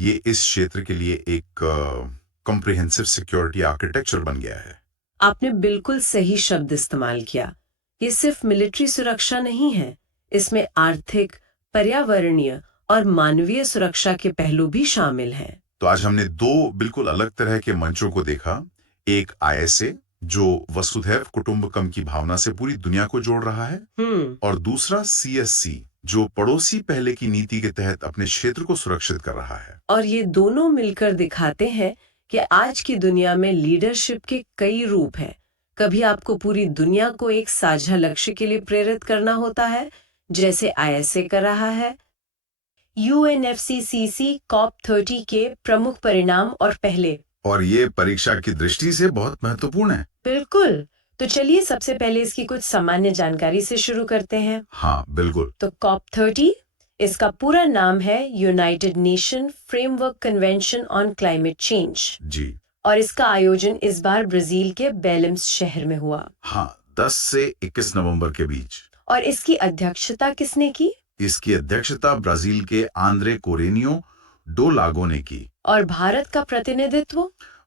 ये इस क्षेत्र के लिए एक कॉम्प्रिहेंसिव सिक्योरिटी आर्किटेक्चर बन गया है। आपने बिल्कुल सही शब्द इस्तेमाल किया। ये सिर्फ मिलिट्री सुरक्षा नहीं है, इसमें आर्थिक, पर्यावरणीय और मानवीय सुरक्षा के पहलू भी शामिल हैं। तो आज हमने 2 बिल्कुल अलग तरह के मंचों को देखा। एक आईएसए जो वसुधैव कुटुंबकम की भावना से पूरी दुनिया को जोड़ रहा है, और दूसरा सीएससी जो पड़ोसी पहले की नीति के तहत अपने क्षेत्र को सुरक्षित कर रहा है। और ये दोनों मिलकर दिखाते हैं कि आज की दुनिया में लीडरशिप के कई रूप हैं। कभी आपको पूरी दुनिया को एक साझा लक्ष्य के लिए प्रेरित करना होता है, जैसे आईएसए कर रहा है। UNFCCC COP30 के प्रमुख परिणाम और पहले। और ये परीक्षा की दृष्टि से बहुत महत्वपूर्ण है। बिल्कुल। तो चलिए सबसे पहले इसकी कुछ सामान्य जानकारी से शुरू करते हैं। हाँ, बिल्कुल। तो COP30 इसका पूरा नाम है United nation framework convention on climate change जी और इसका आयोजन इस बार ब्राजील के बेलेम्स शहर में हुआ। हाँ, 10 से 21 नवंबर के बीच। और इसकी अध्यक्षता किसने की? इसकी अध्यक्षता ब्राजील के आंद्रे कोरेनियो डो लागो ने की। और भारत का प्रतिनिधित्व?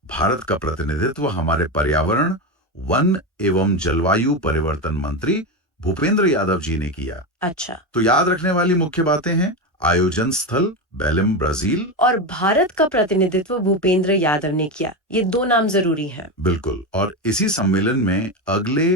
भारत का प्रतिनिधित्व हमारे पर्यावरण, वन एवं जलवायु परिवर्तन मंत्री भूपेंद्र यादव जी ने किया। अच्छा। तो याद रखने वाली मुख्य बातें हैं, आयोजन स्थल बेलेम ब्राजील, और भारत का प्रतिनिधित्व भूपेंद्र यादव ने किया। ये 2 नाम जरूरी हैं। बिल्कुल। और इसी सम्मेलन में अगले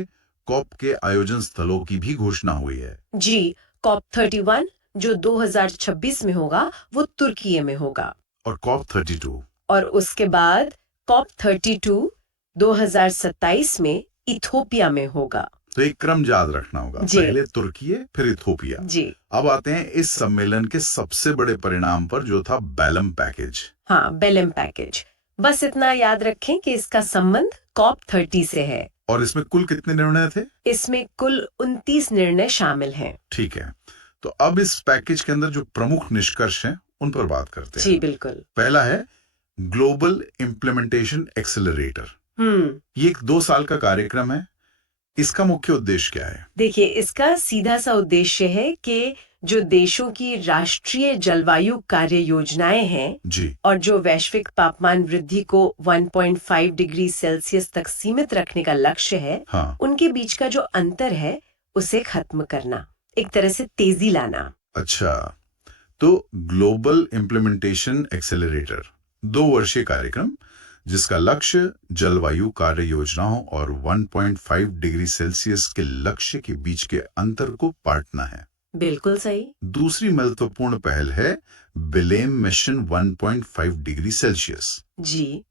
कॉप के आयोजन स्थलों की भी घोषणा हुई है। जी, कॉप 31 जो 2026 में होगा वो तुर्की में होगा। और कॉप 32 और उसके बाद कॉप 32 2027 में इथोपिया में होगा। तो एक क्रम याद रखना होगा, जी। पहले तुर्की फिर इथोपिया। जी अब आते हैं इस सम्मेलन के सबसे बड़े परिणाम पर, जो था बेलम पैकेज। हाँ, बेलेम पैकेज। बस इतना याद रखें कि इसका संबंध कॉप 30 से है। और इसमें कुल कितने निर्णय थे? इसमें कुल 29 निर्णय शामिल हैं। ठीक है, तो अब इस पैकेज के अंदर जो प्रमुख निष्कर्ष हैं उन पर बात करते हैं। जी बिल्कुल। पहला है ग्लोबल इम्प्लीमेंटेशन एक्सेलरेटर। हम्म। ये एक 2 साल का कार्यक्रम है। इसका मुख्य उद्देश्य क्या है? देखिए, इसका सीधा सा उद्देश्य है कि जो देशों की राष्ट्रीय जलवायु कार्य योजनाएं हैं जी और जो वैश्विक तापमान वृद्धि को 1.5 डिग्री सेल्सियस तक सीमित रखने का लक्ष्य है, हाँ, उनके बीच का जो अंतर है उसे खत्म करना, एक तरह से तेजी लाना। अच्छा। तो ग्लोबल इम्प्लीमेंटेशन एक्सेलरेटर 2 वर्षीय कार्यक्रम, जिसका लक्ष्य जलवायु कार्य योजनाओं और 1.5 डिग्री सेल्सियस के लक्ष्य के बीच के अंतर को पाटना है। बिल्कुल सही। दूसरी महत्वपूर्ण पहल है बेलेम मिशन 1.5 डिग्री सेल्सियस। जी,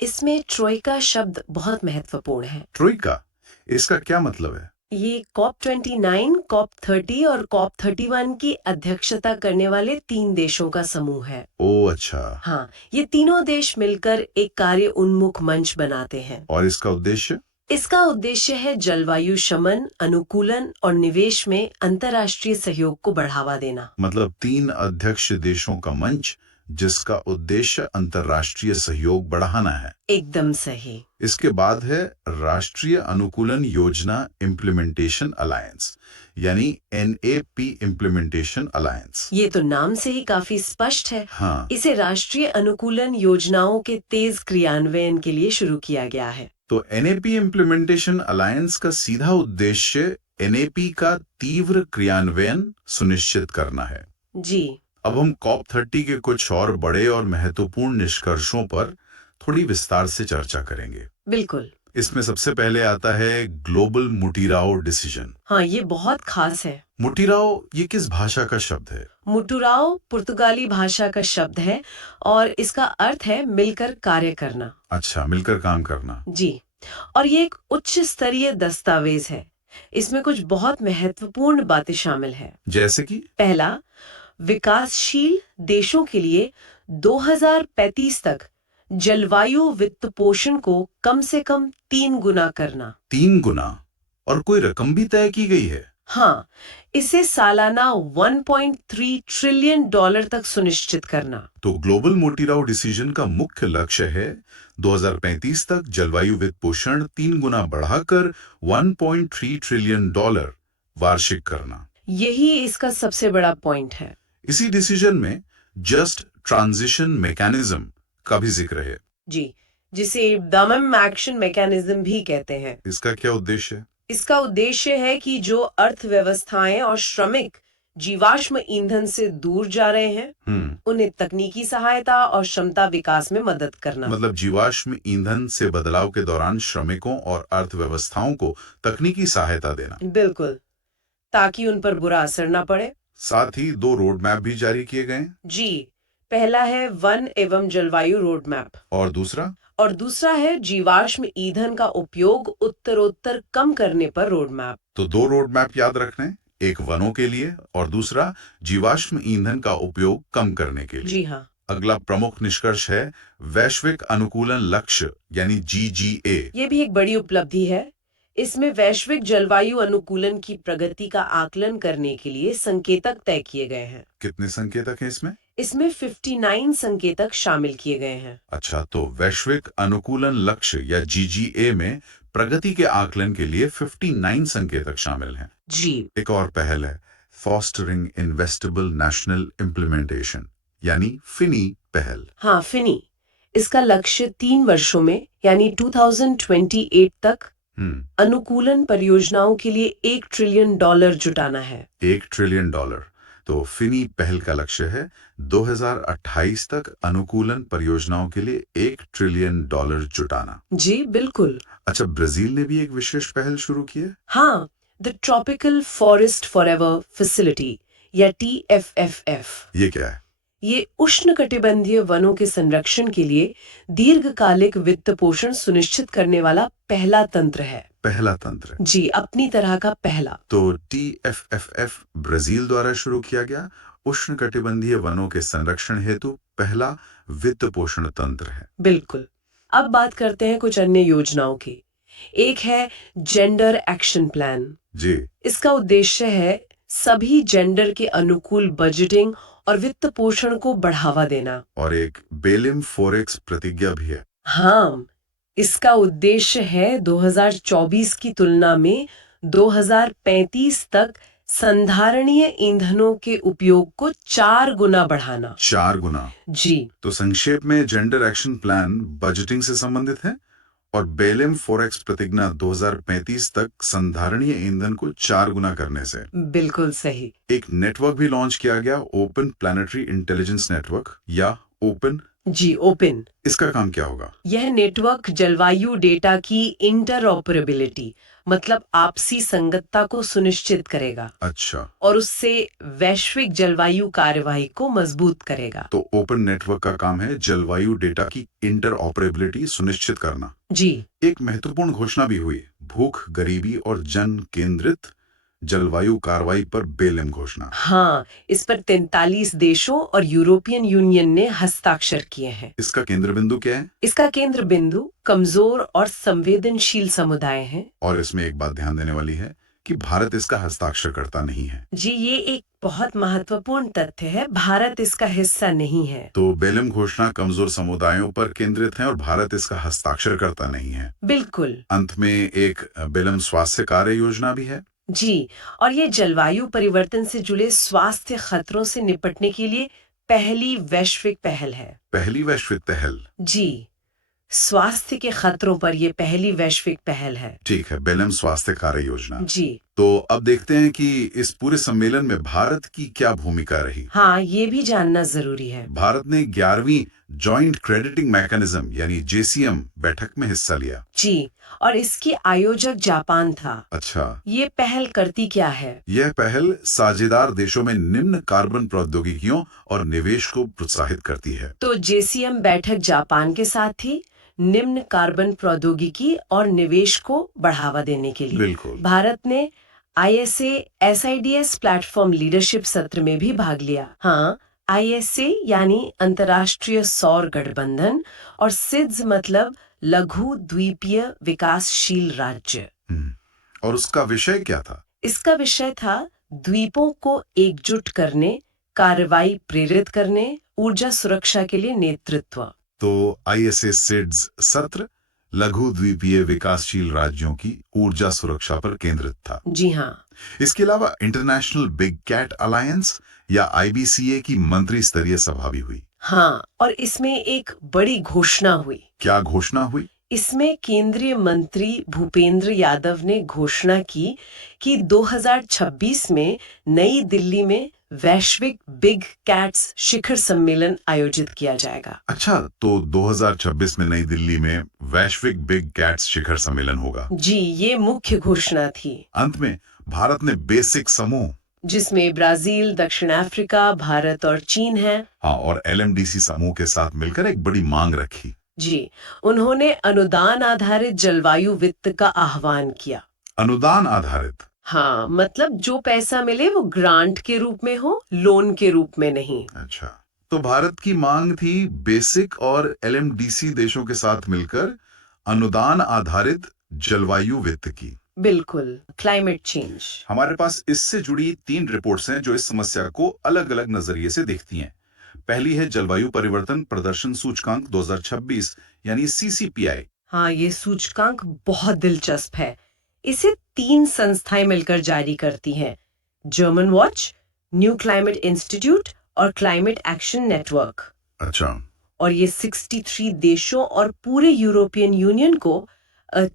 इसमें ट्रोइका शब्द बहुत महत्वपूर्ण है। ट्रोइका, इसका क्या मतलब है? ये कॉप 29, कॉप 30 और कॉप 31 की अध्यक्षता करने वाले 3 देशों का समूह है। ओ अच्छा। हाँ, ये तीनों देश मिलकर एक कार्य उन्मुख मंच बनाते हैं। और इसका उद्देश्य? इसका उद्देश्य है जलवायु शमन, अनुकूलन और निवेश में अंतर्राष्ट्रीय सहयोग को बढ़ावा देना। मतलब 3 अध्यक्ष देशों का मंच, जिसका उद्देश्य अंतर्राष्ट्रीय सहयोग बढ़ाना है। एकदम सही। इसके बाद है राष्ट्रीय अनुकूलन योजना इम्प्लीमेंटेशन अलायंस, यानी NAP इम्प्लीमेंटेशन अलायंस। ये तो नाम से ही काफी स्पष्ट है। हाँ, इसे राष्ट्रीय अनुकूलन योजनाओं के तेज क्रियान्वयन के लिए शुरू किया गया है। तो NAP इम्प्लीमेंटेशन अलायंस का सीधा उद्देश्य NAP का तीव्र क्रियान्वयन सुनिश्चित करना है। जी अब हम कॉप 30 के कुछ और बड़े और महत्वपूर्ण निष्कर्षों पर थोड़ी विस्तार से चर्चा करेंगे। बिल्कुल। इसमें सबसे पहले आता है ग्लोबल मुटीराओ डिसीजन। हाँ, ये बहुत खास है। मुटीराओ ये किस भाषा का शब्द है? मुटुराओ पुर्तगाली भाषा का शब्द है और इसका अर्थ है मिलकर कार्य करना। अच्छा, मिलकर काम करना। जी, और ये एक उच्च स्तरीय दस्तावेज है। इसमें कुछ बहुत महत्वपूर्ण बातें शामिल है। जैसे कि? पहला, विकासशील देशों के लिए 2035 तक जलवायु वित्त पोषण को कम से कम 3 गुना करना। 3 गुना? और कोई रकम भी तय की गई है? हाँ, इसे सालाना 1.3 ट्रिलियन डॉलर तक सुनिश्चित करना। तो ग्लोबल मोटीराओ डिसीजन का मुख्य लक्ष्य है 2035 तक जलवायु वित्त पोषण 3 गुना बढ़ाकर 1.3 ट्रिलियन डॉलर वार्षिक करना। यही इसका सबसे बड़ा पॉइंट है। इसी डिसीजन में जस्ट ट्रांजिशन मैकेनिज्म का भी जिक्र है। जी, जिसे दमम एक्शन मैकेनिज्म भी कहते हैं। इसका क्या उद्देश्य है? इसका उद्देश्य है कि जो अर्थव्यवस्थाएं और श्रमिक जीवाश्म ईंधन से दूर जा रहे हैं, उन्हें तकनीकी सहायता और क्षमता विकास में मदद करना। मतलब जीवाश्म ईंधन से बदलाव के दौरान श्रमिकों और अर्थव्यवस्थाओं को तकनीकी सहायता देना। बिल्कुल, ताकि उन पर बुरा असर न पड़े। साथ ही 2 रोड मैप भी जारी किए गए। जी, पहला है वन एवं जलवायु रोड मैप और दूसरा है जीवाश्म ईंधन का उपयोग उत्तरोत्तर कम करने पर रोड मैप। तो 2 रोड मैप याद रखने, एक वनों के लिए और दूसरा जीवाश्म ईंधन का उपयोग कम करने के लिए। जी हाँ। अगला प्रमुख निष्कर्ष है वैश्विक अनुकूलन लक्ष्य, यानी GGA। ये भी एक बड़ी उपलब्धि है। इसमें वैश्विक जलवायु अनुकूलन की प्रगति का आकलन करने के लिए संकेतक तय किए गए हैं। कितने संकेतक हैं इसमें? इसमें 59 संकेतक शामिल किए गए हैं। अच्छा, तो वैश्विक अनुकूलन लक्ष्य या जीजीए में प्रगति के आकलन के लिए 59 संकेतक शामिल हैं। जी एक और पहल है फॉस्टरिंग इन्वेस्टेबल नेशनल इम्प्लीमेंटेशन, यानी फिनी पहल। हाँ, फिनी। इसका लक्ष्य 3 वर्षों में यानी 2028 तक अनुकूलन परियोजनाओं के लिए $1 ट्रिलियन जुटाना है। $1 ट्रिलियन। तो फिनी पहल का लक्ष्य है 2028 तक अनुकूलन परियोजनाओं के लिए $1 ट्रिलियन जुटाना। जी बिल्कुल। अच्छा, ब्राजील ने भी एक विशेष पहल शुरू की है। हाँ, the tropical forest forever facility या TFFF। ये क्या है? ये उष्णकटिबंधीय वनों के संरक्षण के लिए दीर्घकालिक वित्त पोषण सुनिश्चित करने वाला पहला तंत्र है। पहला तंत्र? जी, अपनी तरह का पहला। तो TFFF ब्राजील द्वारा शुरू किया गया उष्णकटिबंधीय वनों के संरक्षण हेतु पहला वित्त पोषण तंत्र है। बिल्कुल। अब बात करते हैं कुछ अन्य योजनाओं की। एक है जेंडर एक्शन प्लान। जी। इसका उद्देश्य है सभी जेंडर के अनुकूल बजटिंग और वित्त पोषण को बढ़ावा देना। और एक बेलिम फोरेक्स प्रतिज्ञा भी है। हाँ, इसका उद्देश्य है 2024 की तुलना में 2035 तक संधारणीय ईंधनों के उपयोग को 4 गुना बढ़ाना। 4 गुना? जी। तो संक्षेप में जेंडर एक्शन प्लान बजटिंग से संबंधित है और बेलिम फोरेक्स प्रतिज्ञा 2035 तक संधारणीय ईंधन को 4 गुना करने से। बिल्कुल सही। एक नेटवर्क भी लॉन्च किया गया, ओपन प्लानिटरी इंटेलिजेंस नेटवर्क या ओपन। जी, ओपन। इसका काम क्या होगा? यह नेटवर्क जलवायु डेटा की इंटरऑपरेबिलिटी मतलब आपसी संगतता को सुनिश्चित करेगा। अच्छा। और उससे वैश्विक जलवायु कार्यवाही को मजबूत करेगा। तो ओपन नेटवर्क का काम है जलवायु डेटा की इंटरऑपरेबिलिटी सुनिश्चित करना। जी। एक महत्वपूर्ण घोषणा भी हुई, भूख, गरीबी और जन केंद्रित जलवायु कार्रवाई पर बेलिम घोषणा। हाँ, इस पर 43 देशों और यूरोपियन यूनियन ने हस्ताक्षर किए हैं। इसका केंद्र बिंदु क्या है? इसका केंद्र बिंदु कमजोर और संवेदनशील समुदाय हैं। और इसमें एक बात ध्यान देने वाली है कि भारत इसका हस्ताक्षर करता नहीं है। जी, ये एक बहुत महत्वपूर्ण तथ्य है। भारत इसका हिस्सा नहीं है। तो बेलिम घोषणा कमजोर समुदायों पर केंद्रित है और भारत इसका हस्ताक्षर करता नहीं है। बिल्कुल। अंत में एक बेलिम स्वास्थ्य कार्य योजना भी है। जी, और ये जलवायु परिवर्तन से जुड़े स्वास्थ्य खतरों से निपटने के लिए पहली वैश्विक पहल है। पहली वैश्विक पहल? जी, स्वास्थ्य के खतरों पर यह पहली वैश्विक पहल है। ठीक है, बेलिम स्वास्थ्य कार्य योजना। जी। तो अब देखते हैं कि इस पूरे सम्मेलन में भारत की क्या भूमिका रही। हाँ, ये भी जानना जरूरी है। भारत ने 11वीं जॉइंट क्रेडिटिंग मैकेनिज्म यानी JCM बैठक में हिस्सा लिया। जी, और इसकी आयोजक जापान था। अच्छा। ये पहल करती क्या है? यह पहल साझेदार देशों में निम्न कार्बन प्रौद्योगिकियों और निवेश को प्रोत्साहित करती है। तो JCM बैठक जापान के साथ थी निम्न कार्बन प्रौद्योगिकी और निवेश को बढ़ावा देने के लिए। बिल्कुल। भारत ने ISA SIDS प्लेटफॉर्म लीडरशिप सत्र में भी भाग लिया। हाँ, ISA यानी अंतर्राष्ट्रीय सौर गठबंधन और SIDS मतलब लघु द्वीपीय विकासशील राज्य। और उसका विषय क्या था? इसका विषय था द्वीपों को एकजुट करने, कार्रवाई प्रेरित करने, ऊर्जा सुरक्षा के लिए नेतृत्व। तो ISA SIDS सत्र लघु द्वीपीय विकासशील राज्यों की ऊर्जा सुरक्षा पर केंद्रित था। जी हाँ। इसके अलावा इंटरनेशनल बिग कैट अलायंस या IBCA की मंत्री स्तरीय सभा भी हुई। हाँ, और इसमें एक बड़ी घोषणा हुई। क्या घोषणा हुई? इसमें केंद्रीय मंत्री भूपेंद्र यादव ने घोषणा की कि 2026 में नई दिल्ली में वैश्विक बिग कैट्स शिखर सम्मेलन आयोजित किया जाएगा। अच्छा, तो 2026 में नई दिल्ली में वैश्विक बिग कैट्स शिखर सम्मेलन होगा। जी, ये मुख्य घोषणा थी। अंत में भारत ने बेसिक समूह जिसमें ब्राजील, दक्षिण अफ्रीका, भारत और चीन है। हाँ, और LMDC समूह के साथ मिलकर एक बड़ी मांग रखी। जी, उन्होंने अनुदान आधारित जलवायु वित्त का आह्वान किया। अनुदान आधारित? हाँ, मतलब जो पैसा मिले वो ग्रांट के रूप में हो, लोन के रूप में नहीं। अच्छा, तो भारत की मांग थी बेसिक और LMDC देशों के साथ मिलकर अनुदान आधारित जलवायु वित्त की। बिल्कुल, क्लाइमेट चेंज। हमारे पास इससे जुड़ी 3 रिपोर्ट्स हैं जो इस समस्या को अलग-अलग नजरिए से देखती हैं। पहली है जलवायु परिवर्तन प्रदर्शन सूचकांक 2026 यानी सीसीपीआई। हाँ, ये सूचकांक बहुत दिलचस्प है। इसे 3 संस्थाएं मिलकर जारी करती हैं, German watch, new climate institute और क्लाइमेट एक्शन नेटवर्क। अच्छा, और ये 63 देशों और पूरे यूरोपियन यूनियन को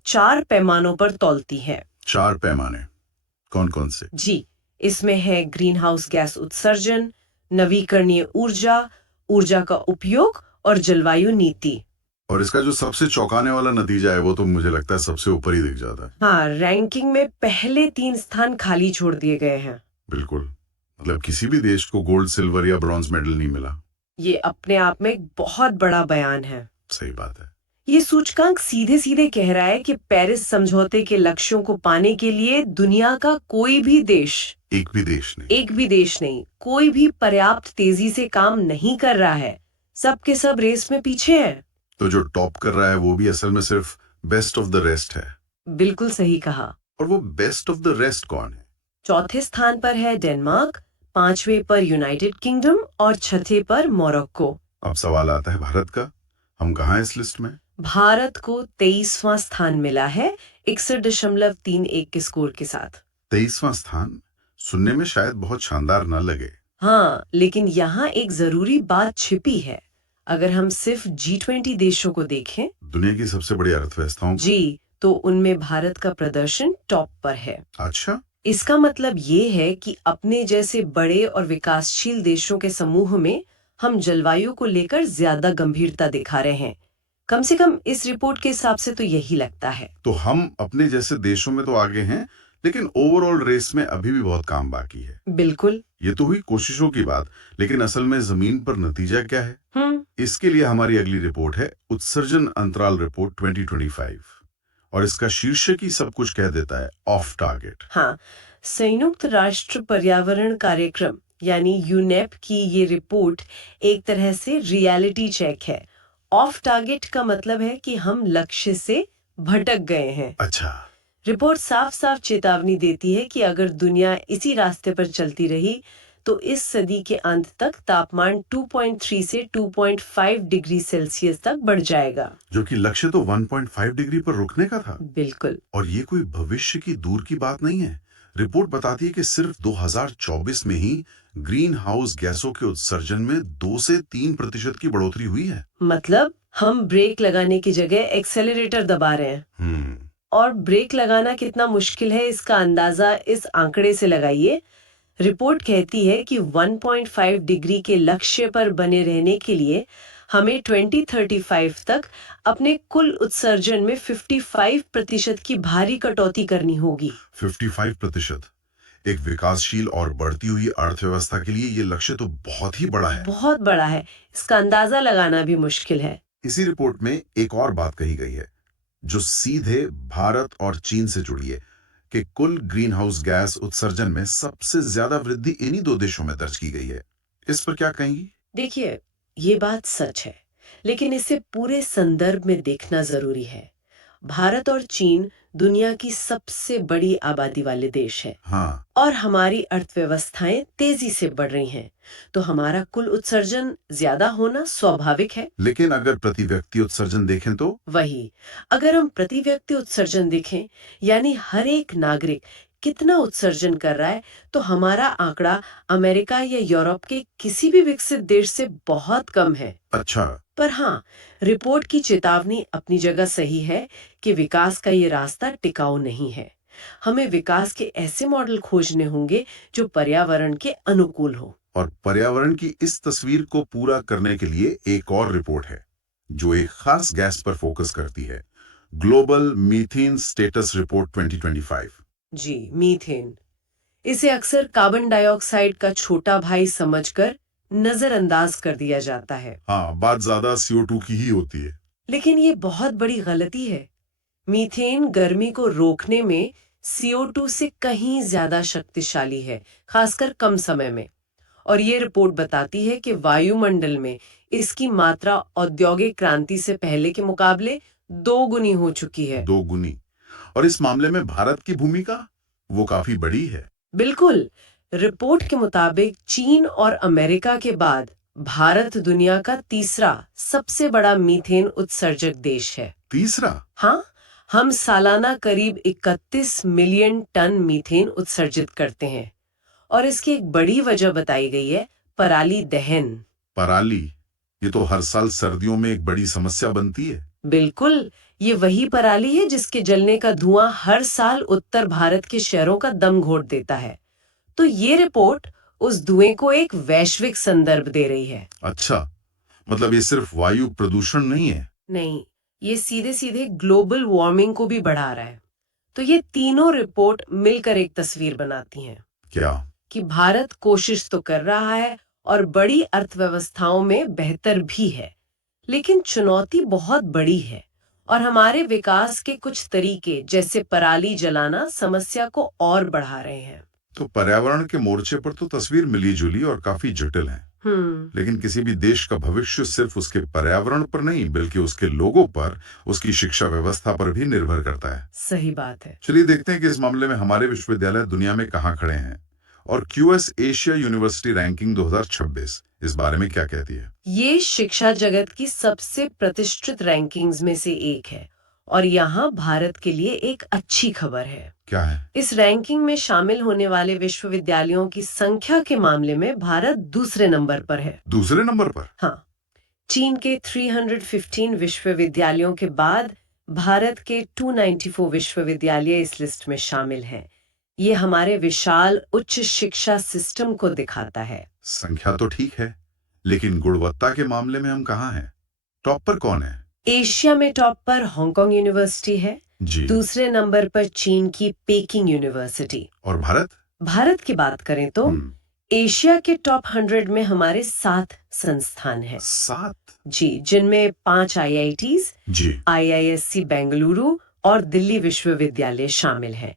4 पैमानों पर तौलती है। 4 पैमाने कौन-कौन से? जी, इसमें है ग्रीन हाउस गैस उत्सर्जन, नवीकरणीय ऊर्जा, ऊर्जा का उपयोग और जलवायु नीति। और इसका जो सबसे चौंकाने वाला नतीजा है वो तो मुझे लगता है सबसे ऊपर ही दिख जाता है। हाँ, रैंकिंग में पहले 3 स्थान खाली छोड़ दिए गए हैं। बिल्कुल, मतलब किसी भी देश को गोल्ड, सिल्वर या ब्रॉन्ज मेडल नहीं मिला। ये अपने आप में एक बहुत बड़ा बयान है। सही बात है। ये सूचकांक सीधे सीधे कह रहा है कि पेरिस समझौते के लक्ष्यों को पाने के लिए दुनिया का कोई भी देश, एक भी देश नहीं। कोई भी पर्याप्त तेजी से काम नहीं कर रहा है। सब के सब रेस में पीछे हैं। तो जो टॉप कर रहा है वो भी असल में सिर्फ बेस्ट ऑफ द रेस्ट है। बिल्कुल सही कहा। और वो बेस्ट ऑफ द रेस्ट कौन है? चौथे स्थान पर है डेनमार्क, 5वें पर यूनाइटेड किंगडम और 6ठे पर मोरक्को। अब सवाल आता है भारत का, हम कहाँ हैं इस लिस्ट में? भारत को 23वां स्थान मिला है 61.31 के स्कोर के साथ। 23वां स्थान सुनने में शायद बहुत शानदार न लगे। हाँ, लेकिन यहाँ एक जरूरी बात छिपी है। अगर हम सिर्फ G20 देशों को देखें, दुनिया की सबसे बड़ी अर्थव्यवस्थाओं को? जी, तो उनमें भारत का प्रदर्शन टॉप पर है। अच्छा, इसका मतलब ये है कि अपने जैसे बड़े और विकासशील देशों के समूह में हम जलवायु को लेकर ज्यादा गंभीरता दिखा रहे हैं। कम से कम इस रिपोर्ट के हिसाब से तो यही लगता है। तो हम अपने जैसे देशों में तो आगे हैं, लेकिन ओवरऑल रेस में अभी भी बहुत काम बाकी है। बिल्कुल। ये तो हुई कोशिशों की बात, लेकिन असल में जमीन पर नतीजा क्या है? हम्म। इसके लिए हमारी अगली रिपोर्ट है उत्सर्जन अंतराल रिपोर्ट 2025 और इसका शीर्षक ही सब कुछ कह देता है, ऑफ टारगेट। हाँ, संयुक्त राष्ट्र पर्यावरण कार्यक्रम यानी यूनेप की ये रिपोर्ट एक तरह से रियलिटी चेक है। ऑफ टारगेट का मतलब है कि हम लक्ष्य से भटक गए हैं। अच्छा, रिपोर्ट साफ साफ चेतावनी देती है कि अगर दुनिया इसी रास्ते पर चलती रही तो इस सदी के अंत तक तापमान 2.3 से 2.5 डिग्री सेल्सियस तक बढ़ जाएगा। जो कि लक्ष्य तो 1.5 डिग्री पर रुकने का था। बिल्कुल। और ये कोई भविष्य की दूर की बात नहीं है। रिपोर्ट बताती है कि सिर्फ 2024 में ही ग्रीन हाउस गैसों के उत्सर्जन में 2 से 3% की बढ़ोतरी हुई है। मतलब हम ब्रेक लगाने की जगह एक्सेलरेटर दबा रहे हैं। और ब्रेक लगाना कितना मुश्किल है इसका अंदाजा इस आंकड़े से लगाइए। रिपोर्ट कहती है कि 1.5 डिग्री के लक्ष्य पर बने रहने के लिए हमें 2035 तक अपने कुल उत्सर्जन में 55% की भारी कटौती करनी होगी। 55%? एक विकासशील और बढ़ती हुई अर्थव्यवस्था के लिए ये लक्ष्य तो बहुत ही बड़ा है। बहुत बड़ा है, इसका अंदाजा लगाना भी मुश्किल है। इसी रिपोर्ट में एक और बात कही गई है जो सीधे भारत और चीन से जुड़ी है कि कुल ग्रीन हाउस गैस उत्सर्जन में सबसे ज्यादा वृद्धि इन्हीं 2 देशों में दर्ज की गई है। इस पर क्या कहेंगी? देखिए, ये बात सच है, लेकिन इसे पूरे संदर्भ में देखना जरूरी है। भारत और चीन दुनिया की सबसे बड़ी आबादी वाले देश हैं। हाँ, और हमारी अर्थव्यवस्थाएं तेजी से बढ़ रही हैं, तो हमारा कुल उत्सर्जन ज्यादा होना स्वाभाविक है। लेकिन अगर प्रति व्यक्ति उत्सर्जन देखें तो वही, अगर हम प्रति व्यक्ति उत्सर्जन देखें, यानी हर एक नागरिक कितना उत्सर्जन कर रहा है, तो हमारा आंकड़ा अमेरिका या यूरोप के किसी भी विकसित देश से बहुत कम है। अच्छा, पर हाँ, रिपोर्ट की चेतावनी अपनी जगह सही है कि विकास का ये रास्ता टिकाऊ नहीं है। हमें विकास के ऐसे मॉडल खोजने होंगे जो पर्यावरण के अनुकूल हो। और पर्यावरण की इस तस्वीर को पूरा करने के लिए एक और रिपोर्ट है जो एक खास गैस पर फोकस करती है, ग्लोबल मीथेन स्टेटस रिपोर्ट 2025। जी, मीथेन। इसे अक्सर कार्बन डाइऑक्साइड का छोटा भाई समझकर नजरअंदाज कर दिया जाता है। हाँ, बात ज्यादा CO2 की ही होती है। लेकिन ये बहुत बड़ी गलती है। मीथेन गर्मी को रोकने में CO2 से कहीं ज्यादा शक्तिशाली है, खासकर कम समय में। और ये रिपोर्ट बताती है कि वायुमंडल में इसकी मात्रा औद्योगिक क्रांति से पहले के मुकाबले 2 गुनी हो चुकी है। 2 गुनी। और इस मामले में भारत की भूमिका वो काफी बड़ी है। बिल्कुल। रिपोर्ट के मुताबिक चीन और अमेरिका के बाद भारत दुनिया का तीसरा सबसे बड़ा मीथेन उत्सर्जक देश है। तीसरा? हाँ, हम सालाना करीब 31 मिलियन टन मीथेन उत्सर्जित करते हैं और इसकी एक बड़ी वजह बताई गई है पराली दहन। पराली, ये तो हर साल सर्दियों में एक बड़ी समस्या बनती है। बिल्कुल, ये वही पराली है जिसके जलने का धुआं हर साल उत्तर भारत के शहरों का दम घोट देता है। तो ये रिपोर्ट उस धुएं को एक वैश्विक संदर्भ दे रही है। अच्छा, मतलब ये सिर्फ वायु प्रदूषण नहीं है? नहीं, ये सीधे सीधे ग्लोबल वार्मिंग को भी बढ़ा रहा है। तो ये तीनों रिपोर्ट मिलकर एक तस्वीर बनाती हैं क्या? कि भारत कोशिश तो कर रहा है और बड़ी अर्थव्यवस्थाओं में बेहतर भी है, लेकिन चुनौती बहुत बड़ी है और हमारे विकास के कुछ तरीके जैसे पराली जलाना समस्या को और बढ़ा रहे हैं। तो पर्यावरण के मोर्चे पर तो तस्वीर मिली-जुली और काफी जटिल है। लेकिन किसी भी देश का भविष्य सिर्फ उसके पर्यावरण पर नहीं, बल्कि उसके लोगों पर, उसकी शिक्षा व्यवस्था पर भी निर्भर करता है। सही बात है। चलिए देखते हैं कि इस मामले में हमारे विश्वविद्यालय दुनिया में कहाँ खड़े हैं और क्यूएस एशिया यूनिवर्सिटी रैंकिंग 2026 इस बारे में क्या कहती है। ये शिक्षा जगत की सबसे प्रतिष्ठित रैंकिंग्स में से एक है और यहाँ भारत के लिए एक अच्छी खबर है। क्या है? इस रैंकिंग में शामिल होने वाले विश्वविद्यालयों की संख्या के मामले में भारत दूसरे नंबर पर है। दूसरे नंबर पर? हाँ, चीन के 315 विश्वविद्यालयों के बाद भारत के 294 विश्वविद्यालय इस लिस्ट में शामिल हैं। ये हमारे विशाल उच्च शिक्षा सिस्टम को दिखाता है। संख्या तो ठीक है, लेकिन गुणवत्ता के मामले में हम कहाँ हैं? टॉप पर कौन है? एशिया में टॉप पर हांगकांग यूनिवर्सिटी है। जी। दूसरे नंबर पर चीन की पेकिंग यूनिवर्सिटी। और भारत? भारत की बात करें तो एशिया के टॉप 100 में हमारे 7 संस्थान हैं। 7? जी, जिनमें 5 IITs, जी। IISc बेंगलुरु और दिल्ली विश्वविद्यालय शामिल हैं।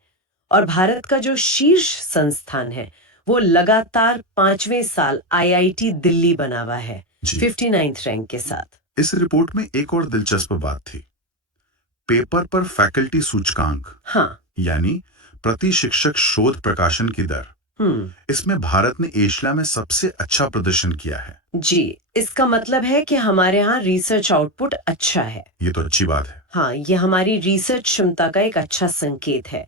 और भारत का जो शीर्ष संस्थान है वो लगातार 5वें साल IIT दिल्ली बना हुआ है, जी। 59th रैंक के साथ। इस रिपोर्ट में एक और दिलचस्प बात थी, पेपर पर फैकल्टी सूचकांक, हाँ। यानी प्रति शिक्षक शोध प्रकाशन की दर। इसमें भारत ने एशिया में सबसे अच्छा प्रदर्शन किया है। जी, इसका मतलब है कि हमारे यहाँ रिसर्च आउटपुट अच्छा है। ये तो अच्छी बात है। हाँ, ये हमारी रिसर्च क्षमता का एक अच्छा संकेत है।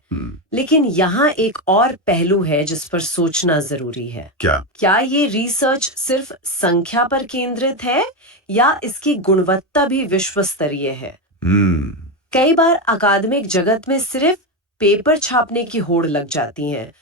लेकिन यहाँ एक और पहलू है जिस पर सोचना जरूरी है। क्या ये रिसर्च सिर्फ संख्या पर केंद्रित है या इसकी गुणवत्ता भी विश्व स्तरीय है? कई बार अकादमिक जगत में सिर्फ पेपर छापने की होड़ लग जाती है,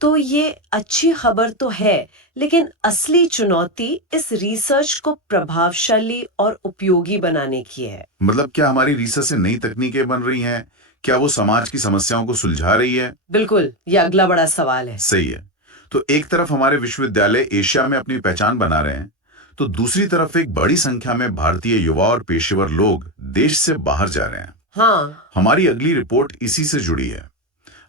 तो ये अच्छी खबर तो है, लेकिन असली चुनौती इस रिसर्च को प्रभावशाली और उपयोगी बनाने की है। मतलब क्या हमारी रिसर्च से नई तकनीकें बन रही हैं? क्या वो समाज की समस्याओं को सुलझा रही है? बिल्कुल, ये अगला बड़ा सवाल है। सही है। तो एक तरफ हमारे विश्वविद्यालय एशिया में अपनी पहचान बना रहे हैं, तो दूसरी तरफ एक बड़ी संख्या में भारतीय युवा और पेशेवर लोग देश से बाहर जा रहे हैं। हाँ। हमारी अगली रिपोर्ट इसी से जुड़ी है,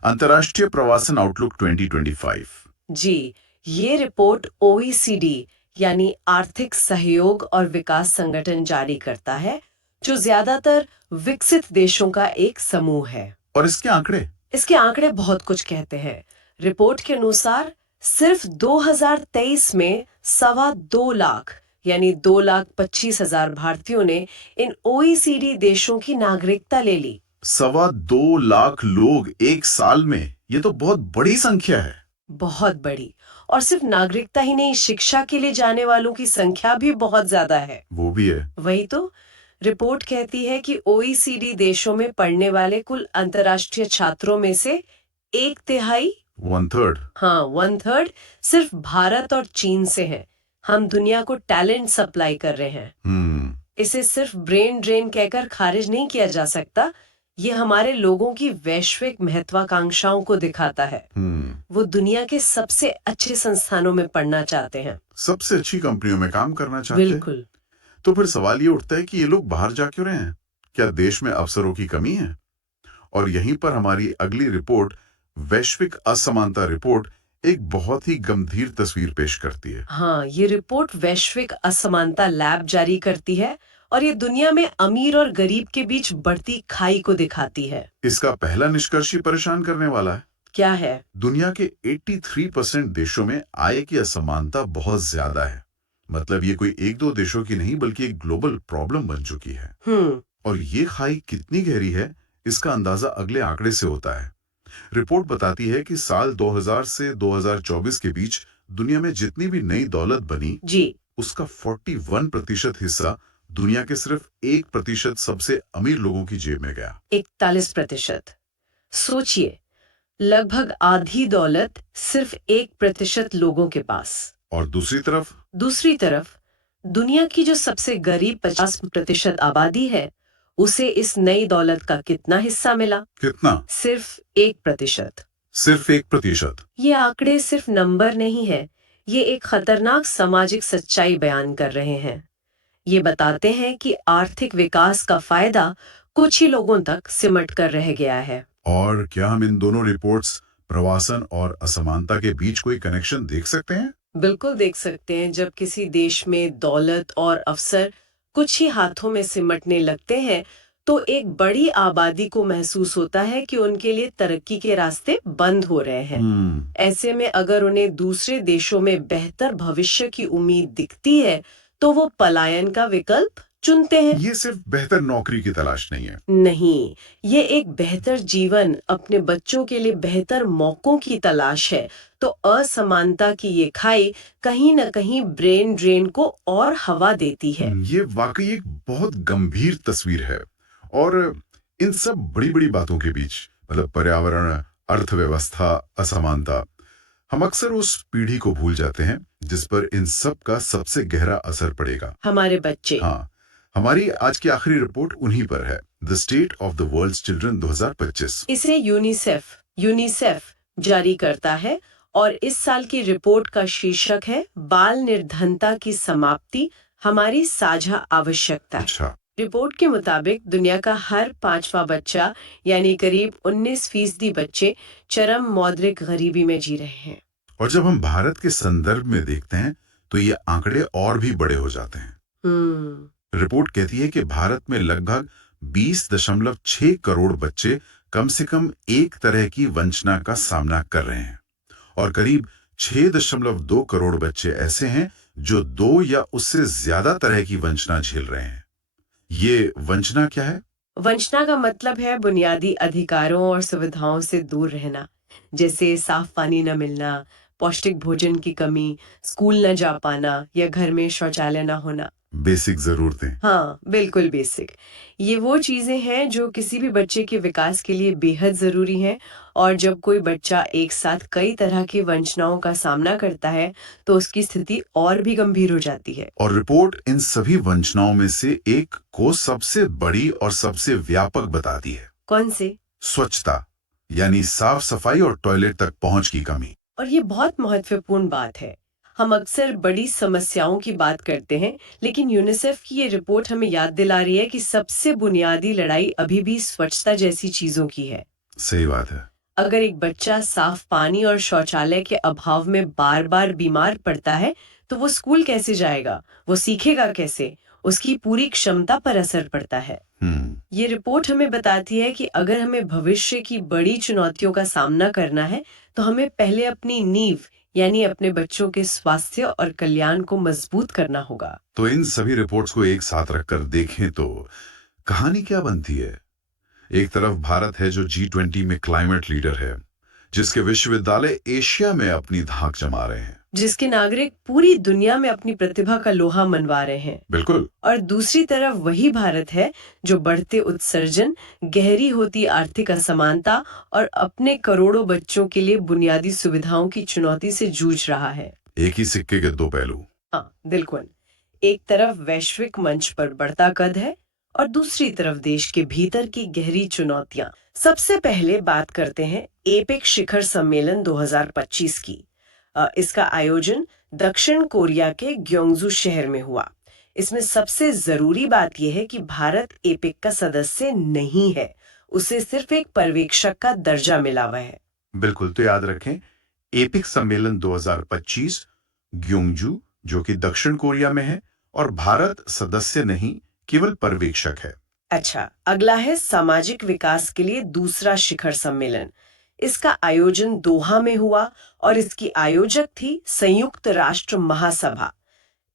अंतर्राष्ट्रीय प्रवासन आउटलुक 2025। जी, ये रिपोर्ट OECD यानी आर्थिक सहयोग और विकास संगठन जारी करता है, जो ज्यादातर विकसित देशों का एक समूह है। और इसके आंकड़े बहुत कुछ कहते हैं। रिपोर्ट के अनुसार सिर्फ 2023 में 2.25 लाख यानी 2,25,000 भारतीयों ने इन OECD देशों की नागरिकता ले ली। 2.25 लाख लोग एक साल में, ये तो बहुत बड़ी संख्या है। बहुत बड़ी। और सिर्फ नागरिकता ही नहीं, शिक्षा के लिए जाने वालों की संख्या भी बहुत ज्यादा है। वो भी है। वही तो रिपोर्ट कहती है कि OECD देशों में पढ़ने वाले कुल अंतर्राष्ट्रीय छात्रों में से 1/3 1/3 हाँ 1/3 सिर्फ भारत और चीन से हैं। हम दुनिया को टैलेंट सप्लाई कर रहे हैं। इसे सिर्फ ब्रेन ड्रेन कहकर खारिज नहीं किया जा सकता। ये हमारे लोगों की वैश्विक महत्वाकांक्षाओं को दिखाता है। वो दुनिया के सबसे अच्छे संस्थानों में पढ़ना चाहते हैं, सबसे अच्छी कंपनियों में काम करना चाहते हैं। बिल्कुल। तो फिर सवाल ये उठता है कि ये लोग बाहर जा क्यों रहे हैं? क्या देश में अवसरों की कमी है? और यहीं पर हमारी अगली रिपोर्ट, वैश्विक असमानता रिपोर्ट, एक बहुत ही गंभीर तस्वीर पेश करती है। हाँ, ये रिपोर्ट वैश्विक असमानता लैब जारी करती है और ये दुनिया में अमीर और गरीब के बीच बढ़ती खाई को दिखाती है। इसका पहला निष्कर्ष ही परेशान करने वाला है। क्या है? दुनिया के 83% देशों में आय की असमानता बहुत ज्यादा है। मतलब ये कोई एक दो देशों की नहीं बल्कि एक ग्लोबल प्रॉब्लम बन चुकी है। और ये खाई कितनी गहरी है इसका अंदाजा अगले आंकड़े से होता है। रिपोर्ट बताती है कि साल 2000 से 2024 के बीच दुनिया में जितनी भी नई दौलत बनी जी। उसका 41% हिस्सा दुनिया के सिर्फ 1% सबसे अमीर लोगों की जेब में गया। 41%। सोचिए, लगभग आधी दौलत सिर्फ 1% लोगों के पास। और दूसरी तरफ दुनिया की जो सबसे गरीब 50% आबादी है, उसे इस नई दौलत का कितना हिस्सा मिला? कितना? सिर्फ 1%। सिर्फ 1%। ये आंकड़े सिर्फ नंबर नहीं है, ये एक खतरनाक सामाजिक सच्चाई बयान कर रहे हैं। ये बताते हैं कि आर्थिक विकास का फायदा कुछ ही लोगों तक सिमट कर रह गया है। और क्या हम इन दोनों रिपोर्ट्स, प्रवासन और असमानता के बीच कोई कनेक्शन देख सकते हैं? बिल्कुल देख सकते हैं। जब किसी देश में दौलत और अवसर कुछ ही हाथों में सिमटने लगते हैं, तो एक बड़ी आबादी को महसूस होता है कि उनके लिए तरक्की के रास्ते बंद हो रहे हैं। ऐसे में अगर उन्हें दूसरे देशों में बेहतर भविष्य की उम्मीद दिखती है, तो वो पलायन का विकल्प चुनते हैं। ये सिर्फ बेहतर नौकरी की तलाश नहीं है। नहीं, ये एक बेहतर जीवन, अपने बच्चों के लिए बेहतर मौकों की तलाश है। तो असमानता की ये खाई कहीं न कहीं ब्रेन ड्रेन को और हवा देती है। ये वाकई एक बहुत गंभीर तस्वीर है। और इन सब बड़ी बड़ी बातों के बीच, मतलब पर्यावरण, अर्थव्यवस्था, असमानता, हम अक्सर उस पीढ़ी को भूल जाते हैं जिस पर इन सब का सबसे गहरा असर पड़ेगा। हमारे बच्चे। हाँ, हमारी आज की आखिरी रिपोर्ट उन्हीं पर है, the state of the world's children 2025। इसे यूनिसेफ जारी करता है और इस साल की रिपोर्ट का शीर्षक है बाल निर्धनता की समाप्ति, हमारी साझा आवश्यकता। अच्छा। रिपोर्ट के मुताबिक दुनिया का हर 5वां बच्चा यानी करीब 19% बच्चे चरम मौद्रिक गरीबी में जी रहे हैं। और जब हम भारत के संदर्भ में देखते हैं तो ये आंकड़े और भी बड़े हो जाते हैं। रिपोर्ट कहती है कि भारत में लगभग 20.6 करोड़ बच्चे कम से कम एक तरह की वंचना का सामना कर रहे हैं और करीब 6.2 करोड़ बच्चे ऐसे हैं जो 2 या उससे ज्यादा तरह की वंचना झेल रहे हैं। ये वंचना क्या है? वंचना का मतलब है बुनियादी अधिकारों और सुविधाओं से दूर रहना, जैसे साफ पानी न मिलना, पौष्टिक भोजन की कमी, स्कूल न जा पाना या घर में शौचालय न होना। बेसिक जरूरतें। हाँ, बिल्कुल बेसिक। ये वो चीजें हैं जो किसी भी बच्चे के विकास के लिए बेहद जरूरी हैं। और जब कोई बच्चा एक साथ कई तरह की वंचनाओं का सामना करता है, तो उसकी स्थिति और भी गंभीर हो जाती है। और रिपोर्ट इन सभी वंचनाओं में से एक को सबसे बड़ी और सबसे व्यापक बताती है। कौन से? स्वच्छता, यानी साफ सफाई और टॉयलेट तक पहुंच की कमी। और ये बहुत महत्वपूर्ण बात है। हम अक्सर बड़ी समस्याओं की बात करते हैं, लेकिन यूनिसेफ की ये रिपोर्ट हमें याद दिला रही है कि सबसे बुनियादी लड़ाई अभी भी स्वच्छता जैसी चीजों की है। सही बात है। अगर एक बच्चा साफ पानी और शौचालय के अभाव में बार बार बीमार पड़ता है, तो वो स्कूल कैसे जाएगा? वो सीखेगा कैसे? उसकी पूरी क्षमता पर असर पड़ता है। ये रिपोर्ट हमें बताती है कि अगर हमें भविष्य की बड़ी चुनौतियों का सामना करना है, तो हमें पहले अपनी नींव यानी अपने बच्चों के स्वास्थ्य और कल्याण को मजबूत करना होगा। तो इन सभी रिपोर्ट्स को एक साथ रखकर देखें तो कहानी क्या बनती है? एक तरफ भारत है जो G20 में क्लाइमेट लीडर है, जिसके विश्वविद्यालय एशिया में अपनी धाक जमा रहे हैं, जिसके नागरिक पूरी दुनिया में अपनी प्रतिभा का लोहा मनवा रहे हैं। बिल्कुल। और दूसरी तरफ वही भारत है जो बढ़ते उत्सर्जन, गहरी होती आर्थिक असमानता और अपने करोड़ों बच्चों के लिए बुनियादी सुविधाओं की चुनौती से जूझ रहा है। एक ही सिक्के के दो पहलू। हाँ, बिल्कुल। एक तरफ वैश्विक मंच पर बढ़ता कद है और दूसरी तरफ देश के भीतर की गहरी चुनौतियां। सबसे पहले बात करते हैं एपेक शिखर सम्मेलन 2025 की। इसका आयोजन दक्षिण कोरिया के ग्योंगजू शहर में हुआ। इसमें सबसे जरूरी बात यह है कि भारत एपेक का सदस्य नहीं है, उसे सिर्फ एक पर्यवेक्षक का दर्जा मिला हुआ है। बिल्कुल, तो याद रखें, एपेक सम्मेलन 2025 ग्योंगजू, जो कि दक्षिण कोरिया में है, और भारत सदस्य नहीं, केवल पर्यवेक्षक है। अच्छा, अगला है सामाजिक विकास के लिए दूसरा शिखर सम्मेलन। इसका आयोजन दोहा में हुआ और इसकी आयोजक थी संयुक्त राष्ट्र महासभा।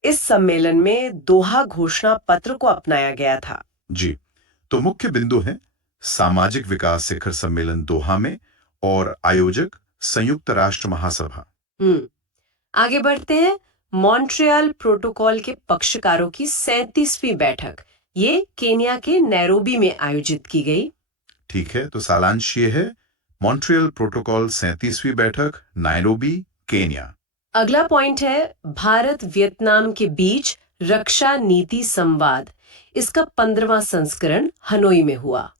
इस सम्मेलन में दोहा घोषणा पत्र को अपनाया गया था। जी, तो मुख्य बिंदु है सामाजिक विकास शिखर सम्मेलन दोहा में और आयोजक संयुक्त राष्ट्र महासभा। आगे बढ़ते हैं। मॉन्ट्रियल प्रोटोकॉल के पक्षकारों की 37वीं बैठक ये केन्या के नैरोबी में आयोजित की गई। ठीक है, तो सारांश ये है मॉन्ट्रियल प्रोटोकॉल 37वीं बैठक, नायरोबी, केन्या। अगला पॉइंट है भारत वियतनाम के बीच रक्षा नीति संवाद। इसका 15वां संस्करण हनोई में हुआ।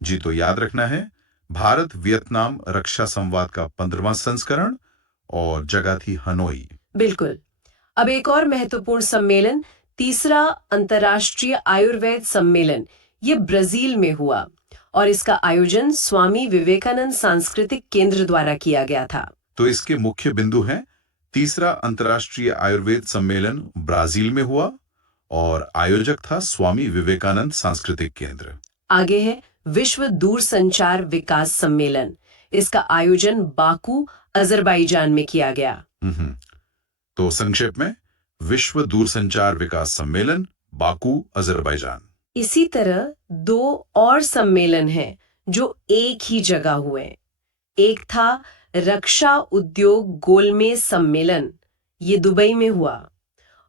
जी, तो याद रखना है भारत वियतनाम रक्षा संवाद का 15वां संस्करण और जगह थी हनोई। बिल्कुल। अब एक और महत्वपूर्ण सम्मेलन, तीसरा अंतर्राष्ट्रीय आयुर्वेद सम्मेलन, ये ब्राजील में हुआ और इसका आयोजन स्वामी विवेकानंद सांस्कृतिक केंद्र द्वारा किया गया था। तो इसके मुख्य बिंदु हैं तीसरा अंतर्राष्ट्रीय आयुर्वेद सम्मेलन ब्राजील में हुआ और आयोजक था स्वामी विवेकानंद सांस्कृतिक केंद्र। आगे है विश्व दूरसंचार विकास सम्मेलन। इसका आयोजन बाकू, अजरबैजान में किया गया। तो संक्षेप में विश्व दूरसंचार विकास सम्मेलन, बाकू, अजरबैजान। इसी तरह दो और सम्मेलन हैं जो एक ही जगह हुए। एक था रक्षा उद्योग गोलमेज सम्मेलन, ये दुबई में हुआ,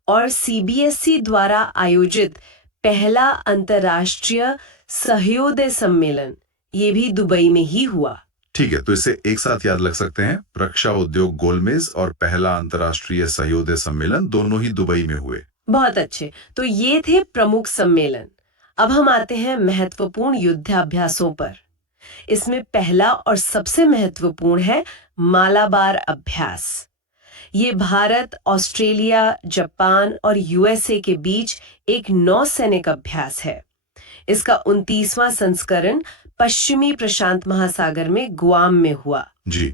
और सीबीएसई द्वारा आयोजित पहला अंतर्राष्ट्रीय सहयोदय सम्मेलन, ये भी दुबई में ही हुआ। ठीक है, तो इसे एक साथ याद रख सकते हैं। रक्षा उद्योग गोलमेज और पहला अंतर्राष्ट्रीय सहयोदय सम्मेलन दोनों ही दुबई में हुए। बहुत अच्छे। तो ये थे प्रमुख सम्मेलन। अब हम आते हैं महत्वपूर्ण युद्धाभ्यासों पर। इसमें पहला और सबसे महत्वपूर्ण है मालाबार अभ्यास। ये भारत, ऑस्ट्रेलिया, जापान और यूएसए के बीच एक नौसैनिक अभ्यास है। इसका 29वां संस्करण पश्चिमी प्रशांत महासागर में गुआम में हुआ। जी,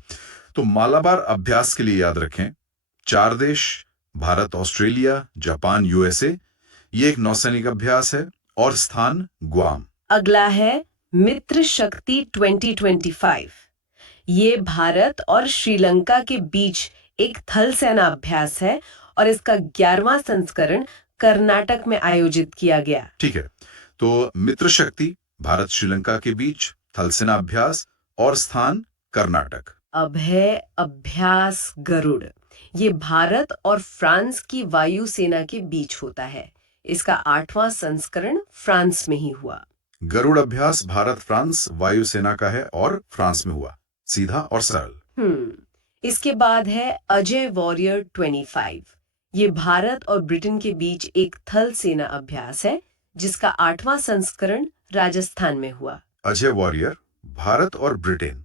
तो मालाबार अभ्यास के लिए याद रखें 4 देश, भारत, ऑस्ट्रेलिया, जापान, यूएसए, ये एक नौसैनिक अभ्यास है और स्थान गुआम। अगला है मित्र शक्ति 2025। ये भारत और श्रीलंका के बीच एक थल सेना अभ्यास है और इसका 11वां संस्करण कर्नाटक में आयोजित किया गया। ठीक है, तो मित्र शक्ति भारत श्रीलंका के बीच थल सेना अभ्यास और स्थान कर्नाटक। अब है अभ्यास गरुड़। ये भारत और फ्रांस की वायुसेना के बीच होता है। इसका 8वां संस्करण फ्रांस में ही हुआ। गरुड़ अभ्यास भारत फ्रांस वायुसेना का है और फ्रांस में हुआ। सीधा और सरल। इसके बाद है अजय वॉरियर 25। ये भारत और ब्रिटेन के बीच एक थल सेना अभ्यास है जिसका 8वां संस्करण राजस्थान में हुआ। अजय वॉरियर, भारत और ब्रिटेन,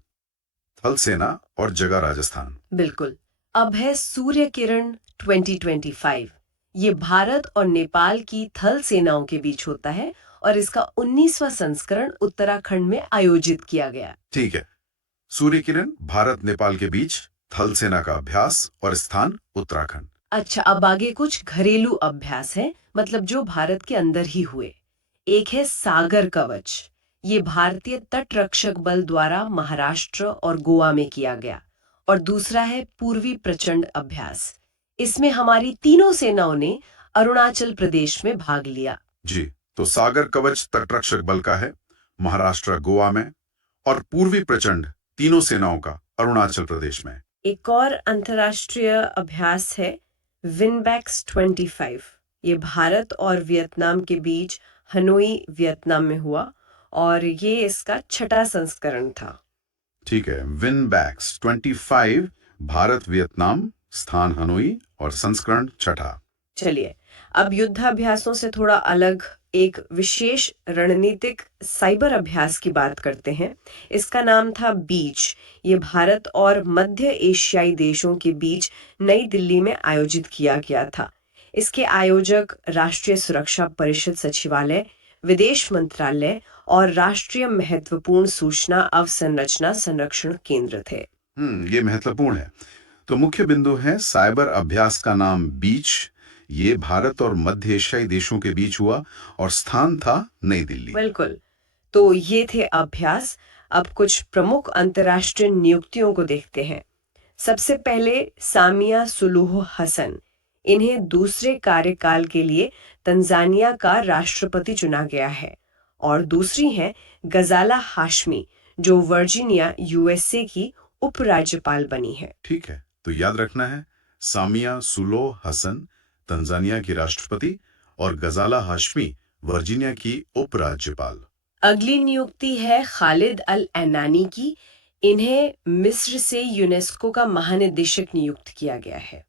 थल सेना और जगह राजस्थान। बिल्कुल। अब है सूर्य किरण 2025। ये भारत और नेपाल की थल सेनाओं के बीच होता है और इसका 19वां संस्करण उत्तराखंड में आयोजित किया गया। ठीक है, सूर्य किरण भारत नेपाल के बीच थल सेना का अभ्यास और स्थान उत्तराखंड। अच्छा, अब आगे कुछ घरेलू अभ्यास है, मतलब जो भारत के अंदर ही हुए। एक है सागर कवच। ये भारतीय तटरक्षक बल द्वारा महाराष्ट्र और गोवा में किया गया। और दूसरा है पूर्वी प्रचंड अभ्यास। इसमें हमारी तीनों सेनाओं ने अरुणाचल प्रदेश में भाग लिया। जी, तो सागर कवच तटरक्षक बल का है महाराष्ट्र, गोवा में, और पूर्वी प्रचंड तीनों सेनाओं का अरुणाचल प्रदेश में। एक और अंतर्राष्ट्रीय अभ्यास है विनबैक्स 25। ये भारत और वियतनाम के बीच हनोई, वियतनाम में हुआ और ये इसका 6वां संस्करण था। ठीक है, विनबैक्स 25 भारत वियतनाम, स्थान हनोई और संस्करण 6। चलिए, अब युद्धाभ्यासों से थोड़ा अलग एक विशेष रणनीतिक साइबर अभ्यास की बात करते हैं। इसका नाम था बीच। ये भारत और मध्य एशियाई देशों के बीच नई दिल्ली में आयोजित किया गया था। इसके आयोजक राष्ट्रीय सुरक्षा परिषद सचिवालय, विदेश मंत्रालय और राष्ट्रीय महत्वपूर्ण सूचना अवसंरचना संरक्षण केंद्र थे। ये महत्वपूर्ण है। तो मुख्य बिंदु है साइबर अभ्यास का नाम बीच। ये भारत और मध्य एशियाई देशों के बीच हुआ और स्थान था नई दिल्ली। बिल्कुल। तो ये थे अभ्यास। अब कुछ प्रमुख अंतर्राष्ट्रीय नियुक्तियों को देखते हैं। सबसे पहले सामिया सुलूह हसन, इन्हें दूसरे कार्यकाल के लिए तंजानिया का राष्ट्रपति चुना गया है। और दूसरी हैं गजाला हाशमी, जो वर्जीनिया यूएसए की उपराज्यपाल बनी है। ठीक है, तो याद रखना है, सामिया सुलूह हसन तंजानिया की राष्ट्रपति और गजाला हाशमी वर्जीनिया की उपराज्यपाल। अगली नियुक्ति है खालिद अल एनानी की। इन्हें मिस्र से यूनेस्को का महानिदेशक नियुक्त किया गया है।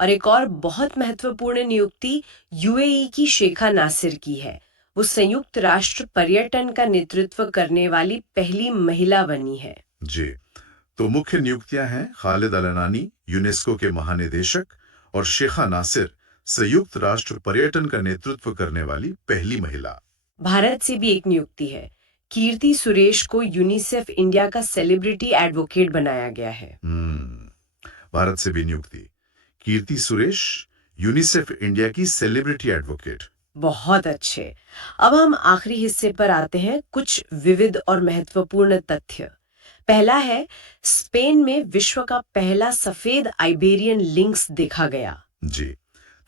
और एक और बहुत महत्वपूर्ण नियुक्ति यूएई की शेखा नासिर की है। वो संयुक्त राष्ट्र पर्यटन का नेतृत्व करने वाली पहली महिला बनी है। जी, तो मुख्य नियुक्तियां हैं खालिद अल एनानी यूनेस्को के महानिदेशक और शेखा नासिर संयुक्त राष्ट्र पर्यटन का नेतृत्व करने वाली पहली महिला। भारत से भी एक नियुक्ति है। कीर्ति सुरेश को यूनिसेफ इंडिया का सेलिब्रिटी एडवोकेट बनाया गया है। भारत से भी नियुक्ति, कीर्ति सुरेश यूनिसेफ इंडिया की सेलिब्रिटी एडवोकेट। बहुत अच्छे। अब हम आखिरी हिस्से पर आते हैं, कुछ विविध और महत्वपूर्ण तथ्य। पहला है, स्पेन में विश्व का पहला सफेद आइबेरियन लिंक्स देखा गया। जी,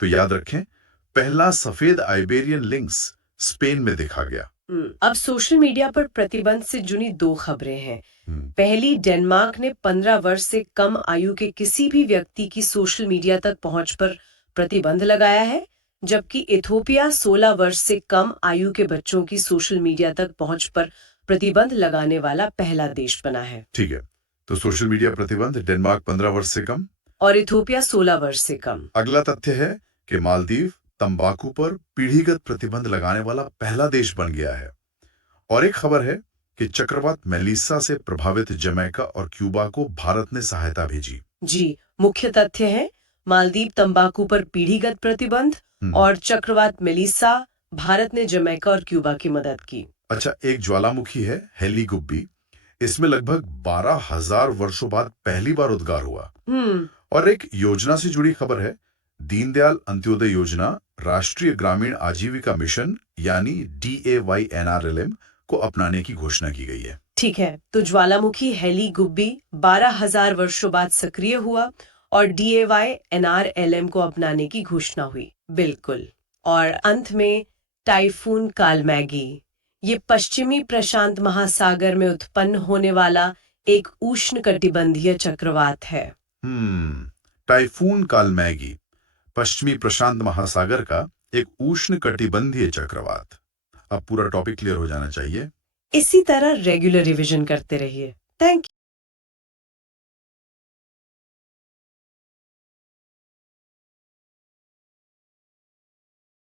तो याद रखें, पहला सफेद आइबेरियन लिंक्स स्पेन में देखा गया। अब सोशल मीडिया पर प्रतिबंध से जुड़ी दो खबरें हैं। पहली, डेनमार्क ने 15 वर्ष से कम आयु के किसी भी व्यक्ति की सोशल मीडिया तक पहुंच पर प्रतिबंध लगाया है, जबकि इथोपिया 16 वर्ष से कम आयु के बच्चों की सोशल मीडिया तक पहुंच पर प्रतिबंध लगाने वाला पहला देश बना है। ठीक है, तो सोशल मीडिया प्रतिबंध, डेनमार्क 15 वर्ष से कम और इथोपिया 16 वर्ष से कम। अगला तथ्य है कि मालदीव तंबाकू पर पीढ़ीगत प्रतिबंध लगाने वाला पहला देश बन गया है। और एक खबर है कि चक्रवात मेलिसा से प्रभावित जमैका और क्यूबा को भारत ने सहायता भेजी। जी, मुख्य तथ्य है मालदीव तंबाकू पर पीढ़ीगत प्रतिबंध और चक्रवात मेलिसा, भारत ने जमैका और क्यूबा की मदद की। अच्छा, एक ज्वालामुखी है हेली गुब्बी, इसमें लगभग 12,000 वर्षों बाद पहली बार उद्गार हुआ। और एक योजना से जुड़ी खबर है, दीनदयाल अंत्योदय योजना राष्ट्रीय ग्रामीण आजीविका मिशन यानी DAYNRLM को अपनाने की घोषणा की गई है। ठीक है, तो ज्वालामुखी हेली गुब्बी 12,000 वर्षों बाद सक्रिय हुआ और DAYNRLM को अपनाने की घोषणा हुई। बिल्कुल। और अंत में टाइफून कालमैगी, ये पश्चिमी प्रशांत महासागर में उत्पन्न होने वाला एक उष्णकटिबंधीय चक्रवात है। टाइफून कालमैगी पश्चिमी प्रशांत महासागर का एक उष्णकटिबंधीय चक्रवात। अब पूरा टॉपिक क्लियर हो जाना चाहिए। इसी तरह रेगुलर रिवीजन करते रहिए। Thank you.